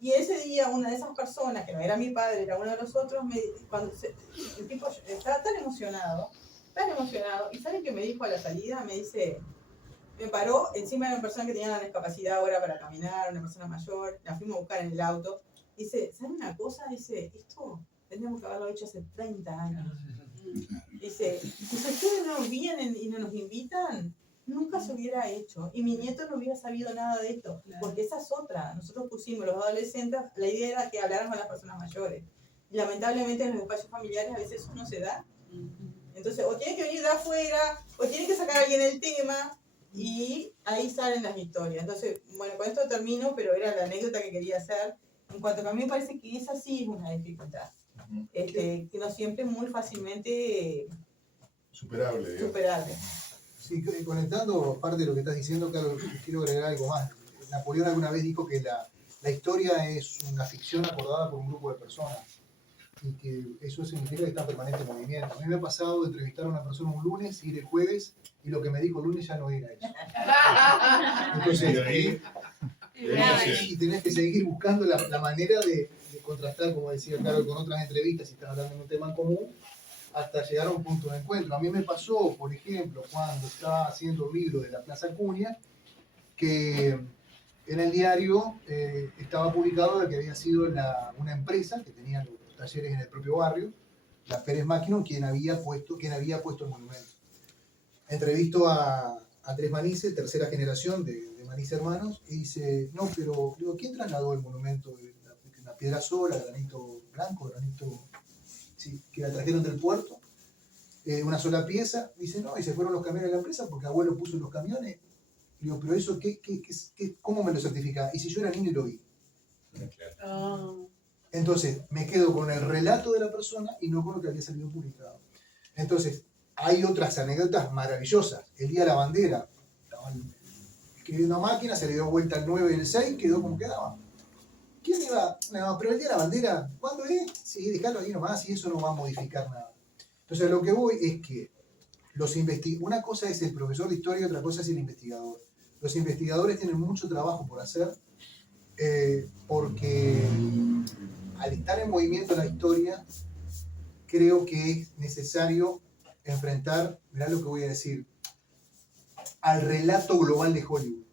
Y ese día una de esas personas, que no era mi padre, era uno de los otros, el tipo estaba tan emocionado, y ¿saben qué me dijo a la salida? Me dice, me paró, encima de una persona que tenía una discapacidad ahora para caminar, una persona mayor, la fuimos a buscar en el auto. Dice, ¿saben una cosa? Dice, esto tendríamos que haberlo hecho hace 30 años. Dice, si ustedes no vienen y no nos invitan, nunca se hubiera hecho. Y mi nieto no hubiera sabido nada de esto. Porque esa es otra. Nosotros pusimos los adolescentes, la idea era que hablaran con las personas mayores. Y lamentablemente en los espacios familiares a veces eso no se da. Entonces, o tiene que venir de afuera, o tiene que sacar a alguien el tema, y ahí salen las historias. Entonces, bueno, con esto termino, pero era la anécdota que quería hacer. En cuanto a que a mí me parece que esa sí es una dificultad. Que no siempre es muy fácilmente superable. Digamos. superable. Sí, conectando parte de lo que estás diciendo, claro, quiero agregar algo más. Napoleón alguna vez dijo que la historia es una ficción acordada por un grupo de personas y que eso significa que está en permanente movimiento. A mí me ha pasado de entrevistar a una persona un lunes, ir el jueves, y lo que me dijo el lunes ya no era eso. Entonces, y tenés que seguir buscando la manera de contrastar, como decía Carol, con otras entrevistas, si están hablando de un tema en común, hasta llegar a un punto de encuentro. A mí me pasó, por ejemplo, cuando estaba haciendo el libro de la Plaza Acuña, que en el diario estaba publicado de que había sido una empresa que tenía los talleres en el propio barrio, la Pérez Máquina, quien había puesto el monumento. Entrevisto a Andrés Manice, tercera generación de Manice Hermanos, y dice, no, pero digo, ¿quién trasladó el monumento? La piedra sola, granito blanco, granito, sí, que la trajeron del puerto, una sola pieza. Dice, no, y se fueron los camiones de la empresa porque abuelo puso los camiones. Digo, pero eso, ¿cómo me lo certifica? Y si yo era niño y lo vi. Entonces, me quedo con el relato de la persona y no con lo que había salido publicado. Entonces, hay otras anécdotas maravillosas. El día de la bandera, escribió una máquina, se le dio vuelta el 9 y el 6, quedó como quedaba. ¿Quién iba? No, pero el día de la bandera, ¿cuándo es? Sí, dejalo ahí nomás y eso no va a modificar nada. Entonces, a lo que voy es que una cosa es el profesor de historia y otra cosa es el investigador. Los investigadores tienen mucho trabajo por hacer porque al estar en movimiento la historia, creo que es necesario enfrentar, mirá lo que voy a decir, al relato global de Hollywood.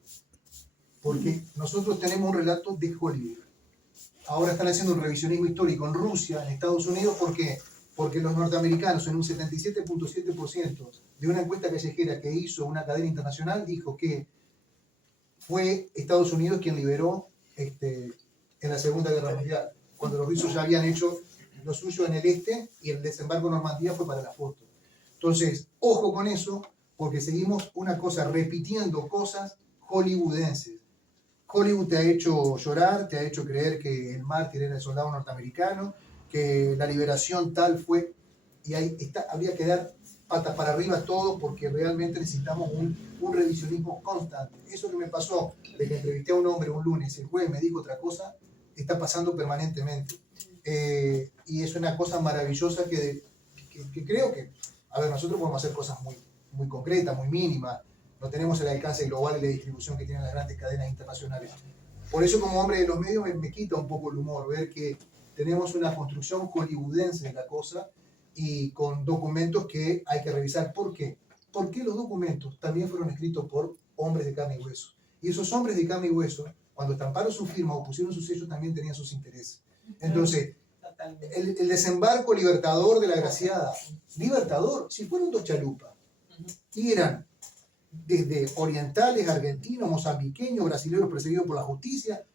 Porque nosotros tenemos un relato de Hollywood. Ahora están haciendo un revisionismo histórico en Rusia, en Estados Unidos, ¿por qué? Porque los norteamericanos, en un 77.7% de una encuesta callejera que hizo una cadena internacional, dijo que fue Estados Unidos quien liberó en la Segunda Guerra Mundial, cuando los rusos ya habían hecho lo suyo en el este y el desembarco en Normandía fue para la foto. Entonces, ojo con eso, porque seguimos una cosa, repitiendo cosas hollywoodenses. Hollywood te ha hecho llorar, te ha hecho creer que el mártir era el soldado norteamericano, que la liberación tal fue, y ahí habría que dar patas para arriba todo porque realmente necesitamos un revisionismo constante. Eso que me pasó de que entrevisté a un hombre un lunes, el jueves me dijo otra cosa, está pasando permanentemente. Y es una cosa maravillosa que creo que, a ver, nosotros podemos hacer cosas muy concretas, muy mínimas, no tenemos el alcance global y la distribución que tienen las grandes cadenas internacionales. Por eso, como hombre de los medios, me quita un poco el humor ver que tenemos una construcción hollywoodense de la cosa y con documentos que hay que revisar. ¿Por qué? Porque los documentos también fueron escritos por hombres de carne y hueso. Y esos hombres de carne y hueso, cuando estamparon su firma o pusieron sus sellos, también tenían sus intereses. Entonces, el desembarco libertador de la Graciada, libertador, si fueron dos chalupas, y eran desde orientales, argentinos, mozambiqueños, brasileños perseguidos por la justicia,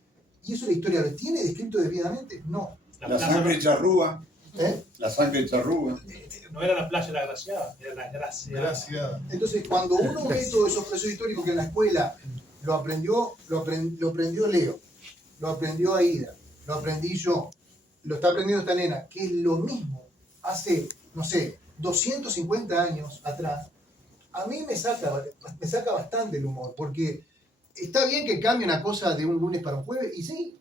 y eso la historia lo tiene descrito debidamente, no. La sangre de charrúa. La sangre de charrúa. No era la playa de la Graciada, era la Graciada. Entonces, cuando uno ve todos esos procesos históricos que en la escuela lo aprendió Leo, lo aprendió Aida, lo aprendí yo, lo está aprendiendo esta nena, que es lo mismo hace, no sé, 250 años atrás, a mí me saca bastante el humor, porque está bien que cambie una cosa de un lunes para un jueves, y sí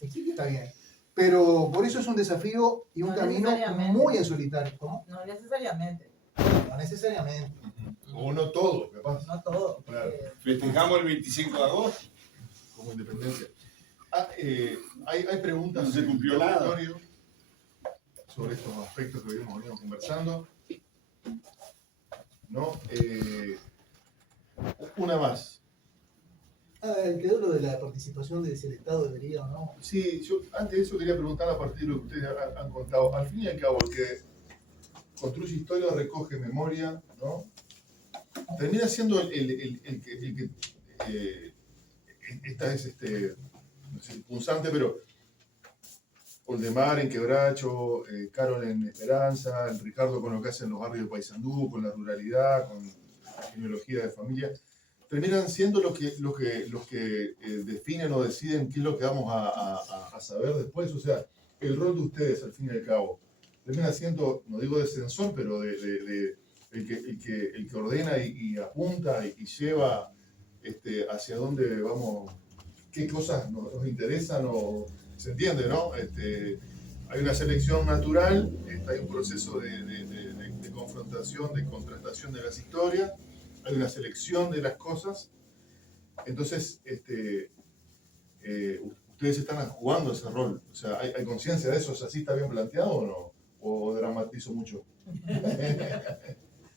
que está bien. Pero por eso es un desafío y un camino muy en solitario. ¿Cómo? No necesariamente. No necesariamente. O no todo, capaz. No todo. Claro. Festejamos el 25 de agosto. Como independencia. Hay preguntas no se cumplió nada sobre estos aspectos que venimos conversando. ¿No? Una más. Quedó lo de la participación de si el Estado debería o no. Sí, yo antes de eso quería preguntar a partir de lo que ustedes han contado. Al fin y al cabo, el que construye historia, recoge memoria, ¿no? Termina siendo el que esta es no sé, punzante, pero Oldemar en Quebracho, Carol en Esperanza, el Ricardo con lo que hacen los barrios de Paysandú, con la ruralidad, con la genealogía de familia, terminan siendo los que definen o deciden qué es lo que vamos a saber después. O sea, el rol de ustedes, al fin y al cabo, termina siendo, no digo de censor, pero el que ordena y apunta y lleva hacia dónde vamos, qué cosas nos interesan, o se entiende, ¿no? Hay una selección natural, hay un proceso de confrontación, de contrastación de las historias, hay una selección de las cosas. Entonces, ustedes están jugando ese rol. O sea, ¿hay conciencia de eso? ¿Es así? ¿Está bien planteado o no? ¿O dramatizo mucho?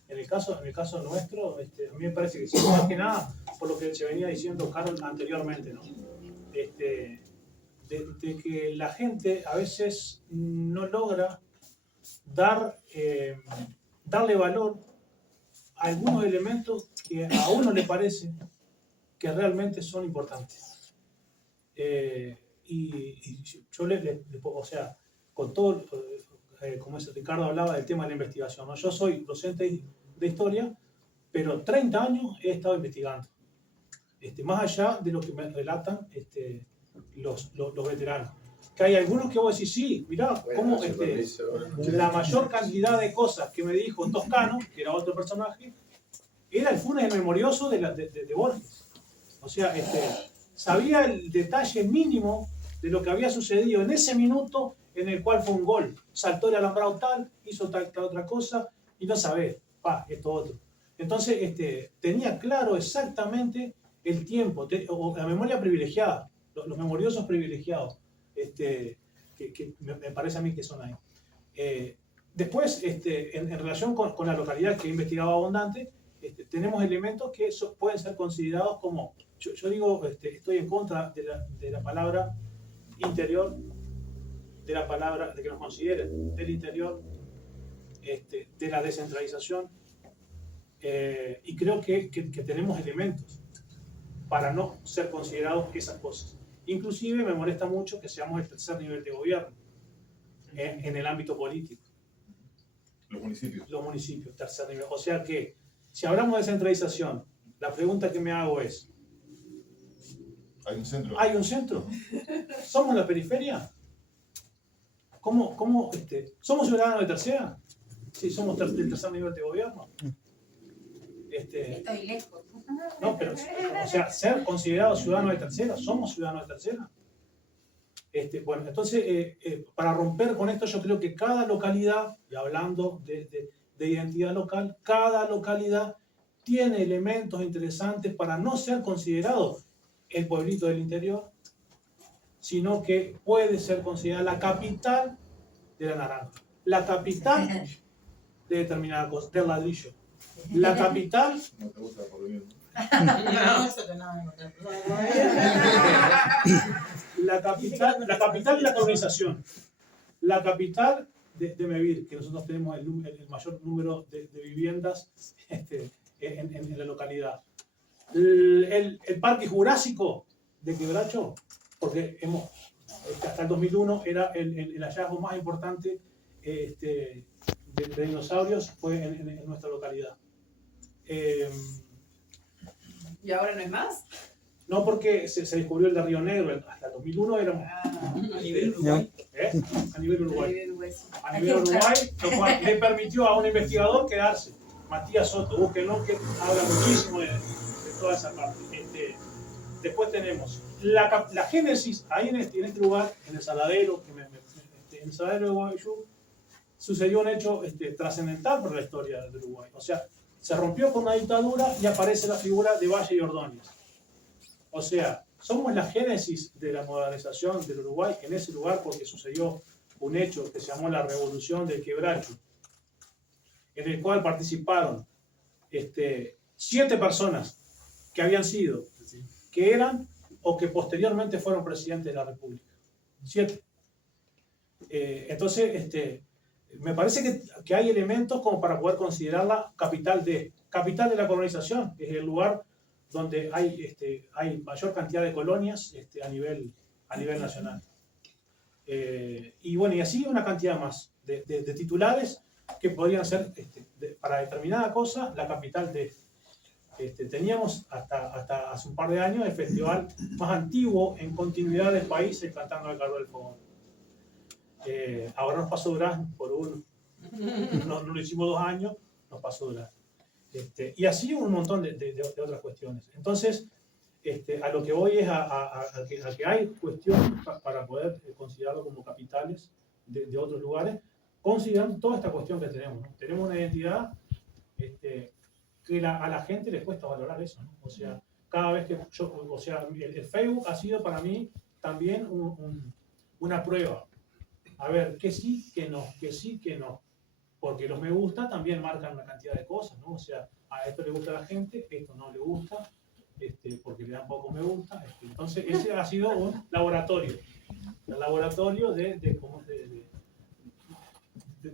En el caso nuestro, a mí me parece que sí, más que nada por lo que se venía diciendo Carol anteriormente, ¿no? De que la gente a veces no logra darle valor a algunos elementos que a uno le parece que realmente son importantes. Y yo o sea, con todo, como ese Ricardo hablaba del tema de la investigación, ¿no? Yo soy docente de historia, pero 30 años he estado investigando, más allá de lo que me relatan los veteranos. Que hay algunos que vos decís, sí, mirá, cómo la mayor cantidad de cosas que me dijo Toscano, que era otro personaje, era el Funes Memorioso de Borges. O sea, sabía el detalle mínimo de lo que había sucedido en ese minuto en el cual fue un gol. Saltó el alambrado tal, hizo tal otra cosa, y no sabés, esto otro. Entonces, tenía claro exactamente el tiempo, o la memoria privilegiada, los memoriosos privilegiados, que me parece a mí que son ahí. Después, en relación con la localidad que he investigado abundante, tenemos elementos que pueden ser considerados como, yo digo, estoy en contra de la palabra interior, de la palabra de que nos consideren del interior, de la descentralización, y creo que tenemos elementos para no ser considerados esas cosas. Inclusive me molesta mucho que seamos el tercer nivel de gobierno en el ámbito político. Los municipios. Los municipios, tercer nivel. O sea que, si hablamos de centralización, la pregunta que me hago es, ¿hay un centro? ¿Hay un centro? ¿Somos la periferia? ¿Cómo ¿somos ciudadanos de tercera? Sí, somos del tercer nivel de gobierno. Estoy lejos. No, pero, o sea, ser considerados ciudadanos de tercera, ¿somos ciudadanos de tercera? Bueno, entonces, para romper con esto, yo creo que cada localidad, y hablando de identidad local, cada localidad tiene elementos interesantes para no ser considerado el pueblito del interior, sino que puede ser considerada la capital de la naranja, la capital de determinada cosa, del ladrillo, la capital... No te gusta por lo la capital de la colonización, la capital de Mevir, que nosotros tenemos el mayor número de viviendas en la localidad. El Parque Jurásico de Quebracho, porque hasta el 2001 era el hallazgo más importante de dinosaurios, fue en nuestra localidad. ¿Y ahora no es más? No, porque se descubrió el de Río Negro, hasta el 2001 éramos... A nivel Uruguay. A nivel Uruguay. A nivel Uruguay, lo cual le permitió a un investigador quedarse. Matías Soto, búsquenlo, que habla muchísimo de toda esa parte. Después tenemos la génesis, ahí en este lugar, en el Saladero, en el Saladero de Guayú, sucedió un hecho trascendental para la historia de Uruguay. O sea, se rompió con una dictadura y aparece la figura de Valle y Ordóñez. O sea, somos la génesis de la modernización del Uruguay en ese lugar, porque sucedió un hecho que se llamó la Revolución del Quebracho, en el cual participaron 7 personas que habían sido, que eran o que posteriormente fueron presidentes de la República. 7. Entonces, me parece que hay elementos como para poder considerarla capital de la colonización, que es el lugar donde hay mayor cantidad de colonias a nivel nacional. Y bueno, y así una cantidad más de titulares que podrían ser para determinada cosa la capital de teníamos hasta hace un par de años el festival más antiguo en continuidad del país, el Cantando al Calor del Fogón. Ahora nos pasó Durán por no lo hicimos 2 años, nos pasó Durán. Y así un montón de otras cuestiones. Entonces, a lo que voy es a que hay cuestiones para poder considerarlo como capitales de otros lugares, considerando toda esta cuestión que tenemos, ¿no? Tenemos una identidad que a la gente les cuesta valorar eso, ¿no? O sea, cada vez que el Facebook ha sido para mí también una prueba. A ver, que sí, que no, que sí, que no. Porque los me gusta también marcan una cantidad de cosas, ¿no? O sea, a esto le gusta a la gente, esto no le gusta, porque le dan poco me gusta. Entonces, ese ha sido un laboratorio. El laboratorio de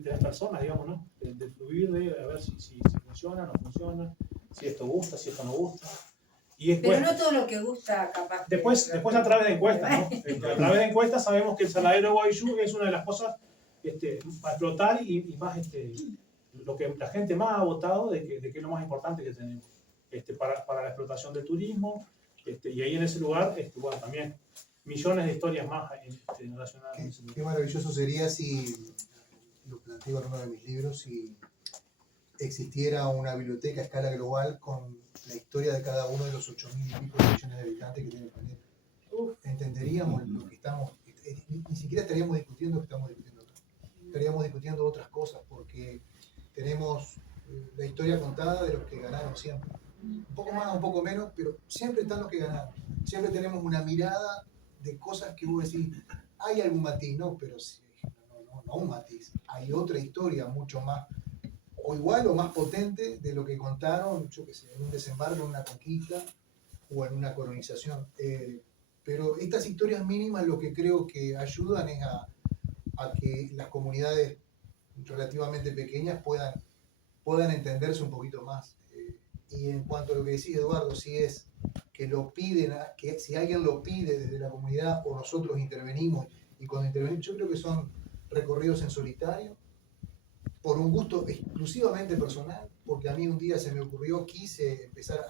las personas, digamos, ¿no? De fluir, de ver si funciona, no funciona, si esto gusta, si esto no gusta. Y después, pero no todo lo que gusta, capaz. Después a través de encuestas, ¿no? A través de encuestas sabemos que el Saladero de Guayú es una de las cosas para explotar y más lo que la gente más ha votado de que es lo más importante que tenemos para la explotación del turismo. Y ahí en ese lugar, bueno, también millones de historias más relacionadas con ese lugar. Qué maravilloso sería si, lo planteo en uno de mis libros, si existiera una biblioteca a escala global con la historia de cada uno de los 8.000 y pico de millones de habitantes que tiene el planeta. Entenderíamos lo que estamos, ni siquiera estaríamos discutiendo lo que estamos discutiendo acá. Estaríamos discutiendo otras cosas, porque tenemos la historia contada de los que ganaron siempre. Un poco más, un poco menos, pero siempre están los que ganaron. Siempre tenemos una mirada de cosas que vos decís, hay algún matiz, no, pero sí, no un matiz. Hay otra historia mucho más, o igual o más potente de lo que contaron, yo qué sé, en un desembarco, en una conquista o en una colonización. Pero estas historias mínimas lo que creo que ayudan es a que las comunidades relativamente pequeñas puedan entenderse un poquito más. Y en cuanto a lo que decía Eduardo, si es que lo piden, que si alguien lo pide desde la comunidad o nosotros intervenimos, y cuando intervenimos, yo creo que son recorridos en solitario, por un gusto exclusivamente personal, porque a mí un día se me ocurrió, quise empezar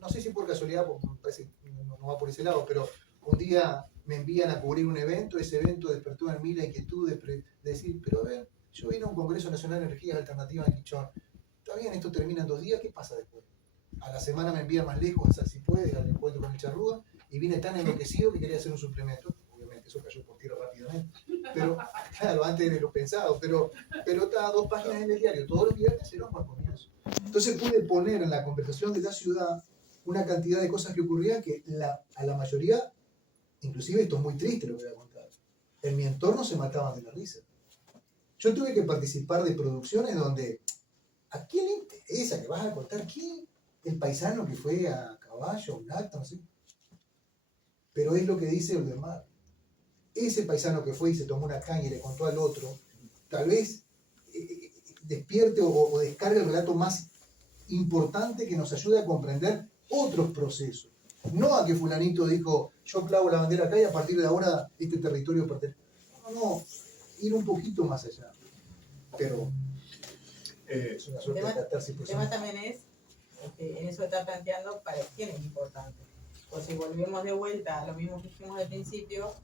no sé si por casualidad, porque me parece que no va por ese lado, pero un día me envían a cubrir un evento, ese evento despertó en mí la inquietud de decir, pero a ver, yo vine a un Congreso Nacional de Energías Alternativas en Quichón, está bien, esto termina en 2 días, ¿qué pasa después? A la semana me envían más lejos, a Salsipuedes, al encuentro con el Charrúa, y vine tan enloquecido que quería hacer un suplemento. Obviamente eso cayó por tierra rápidamente, pero claro, antes de lo pensado, pero estaba 2 páginas en el diario, todos los viernes era un buen comienzo. Entonces pude poner en la conversación de la ciudad una cantidad de cosas que ocurrían que a la mayoría, inclusive esto es muy triste lo que voy a contar, en mi entorno se mataban de la risa. Yo tuve que participar de producciones donde, ¿a quién le interesa que vas a contar? ¿Quién? El paisano que fue a caballo, a un acto, no sé. Pero es lo que dice Oldemar. Ese paisano que fue y se tomó una caña y le contó al otro, tal vez despierte o descargue el relato más importante que nos ayude a comprender otros procesos. No a que fulanito dijo, yo clavo la bandera acá y a partir de ahora este territorio pertenece. No, ir un poquito más allá. Pero es una suerte de catarsis El tema también es, en eso está planteando, para quién es importante. O si volvemos de vuelta a lo mismo que dijimos al principio,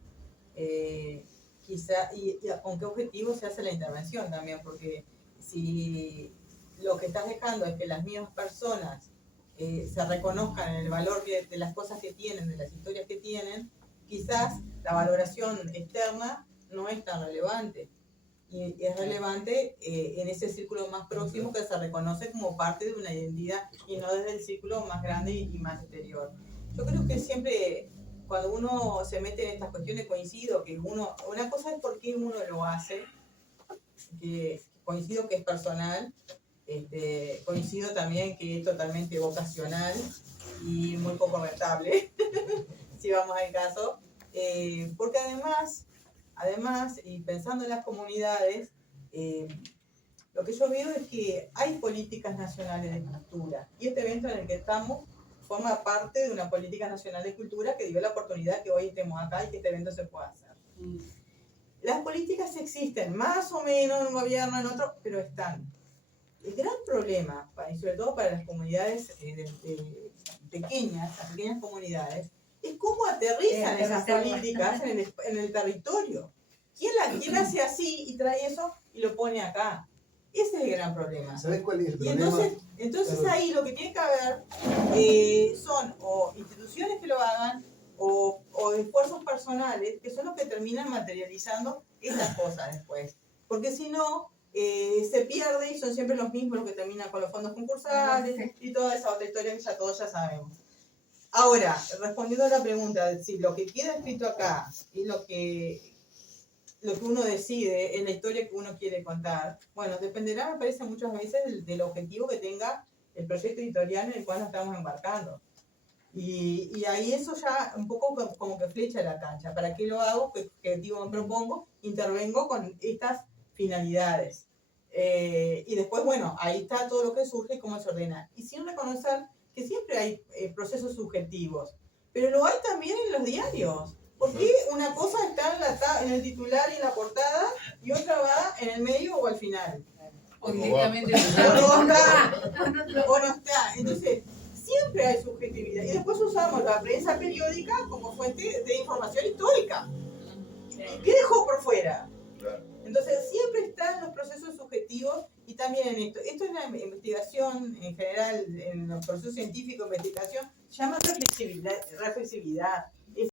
quizá, y con qué objetivo se hace la intervención también, porque si lo que estás dejando es que las mismas personas se reconozcan en el valor de las cosas que tienen, de las historias que tienen, quizás la valoración externa no es tan relevante. Y es relevante en ese círculo más próximo que se reconoce como parte de una identidad y no desde el círculo más grande y más exterior. Yo creo que siempre cuando uno se mete en estas cuestiones coincido que una cosa es por qué uno lo hace, que coincido que es personal, coincido también que es totalmente vocacional y muy poco rentable, si vamos al caso, porque además, y pensando en las comunidades, lo que yo veo es que hay políticas nacionales de cultura, y este evento en el que estamos forma parte de una política nacional de cultura que dio la oportunidad que hoy estemos acá y que este evento se pueda hacer. Las políticas existen, más o menos en un gobierno, en otro, pero están. El gran problema, y sobre todo para las comunidades pequeñas, las pequeñas comunidades, es cómo aterrizan esas políticas en el territorio. ¿Quién hace así y trae eso y lo pone acá? Ese es el gran problema. ¿Sabes cuál es el Y problema? entonces ahí lo que tiene que haber son o instituciones que lo hagan o esfuerzos personales que son los que terminan materializando estas cosas después. Porque si no, se pierde y son siempre los mismos los que terminan con los fondos concursales y toda esa otra historia que ya todos ya sabemos. Ahora, respondiendo a la pregunta de si lo que queda escrito acá y lo que uno decide es la historia que uno quiere contar, bueno, dependerá, me parece, muchas veces del objetivo que tenga el proyecto editorial en el cual nos estamos embarcando. Y ahí eso ya un poco como que flecha la cancha. ¿Para qué lo hago? ¿Qué objetivo me propongo? Intervengo con estas finalidades. Y después, bueno, ahí está todo lo que surge y cómo se ordena. Y sin reconocer que siempre hay procesos subjetivos, pero lo hay también en los diarios. ¿Por qué una cosa está en el titular y en la portada y otra va en el medio o al final? O directamente O no está. Entonces, siempre hay subjetividad. Y después usamos la prensa periódica como fuente de información histórica. ¿Qué dejó por fuera? Entonces, siempre están los procesos subjetivos y también en esto. Esto es la investigación en general, en los procesos científicos de investigación, se llama reflexividad.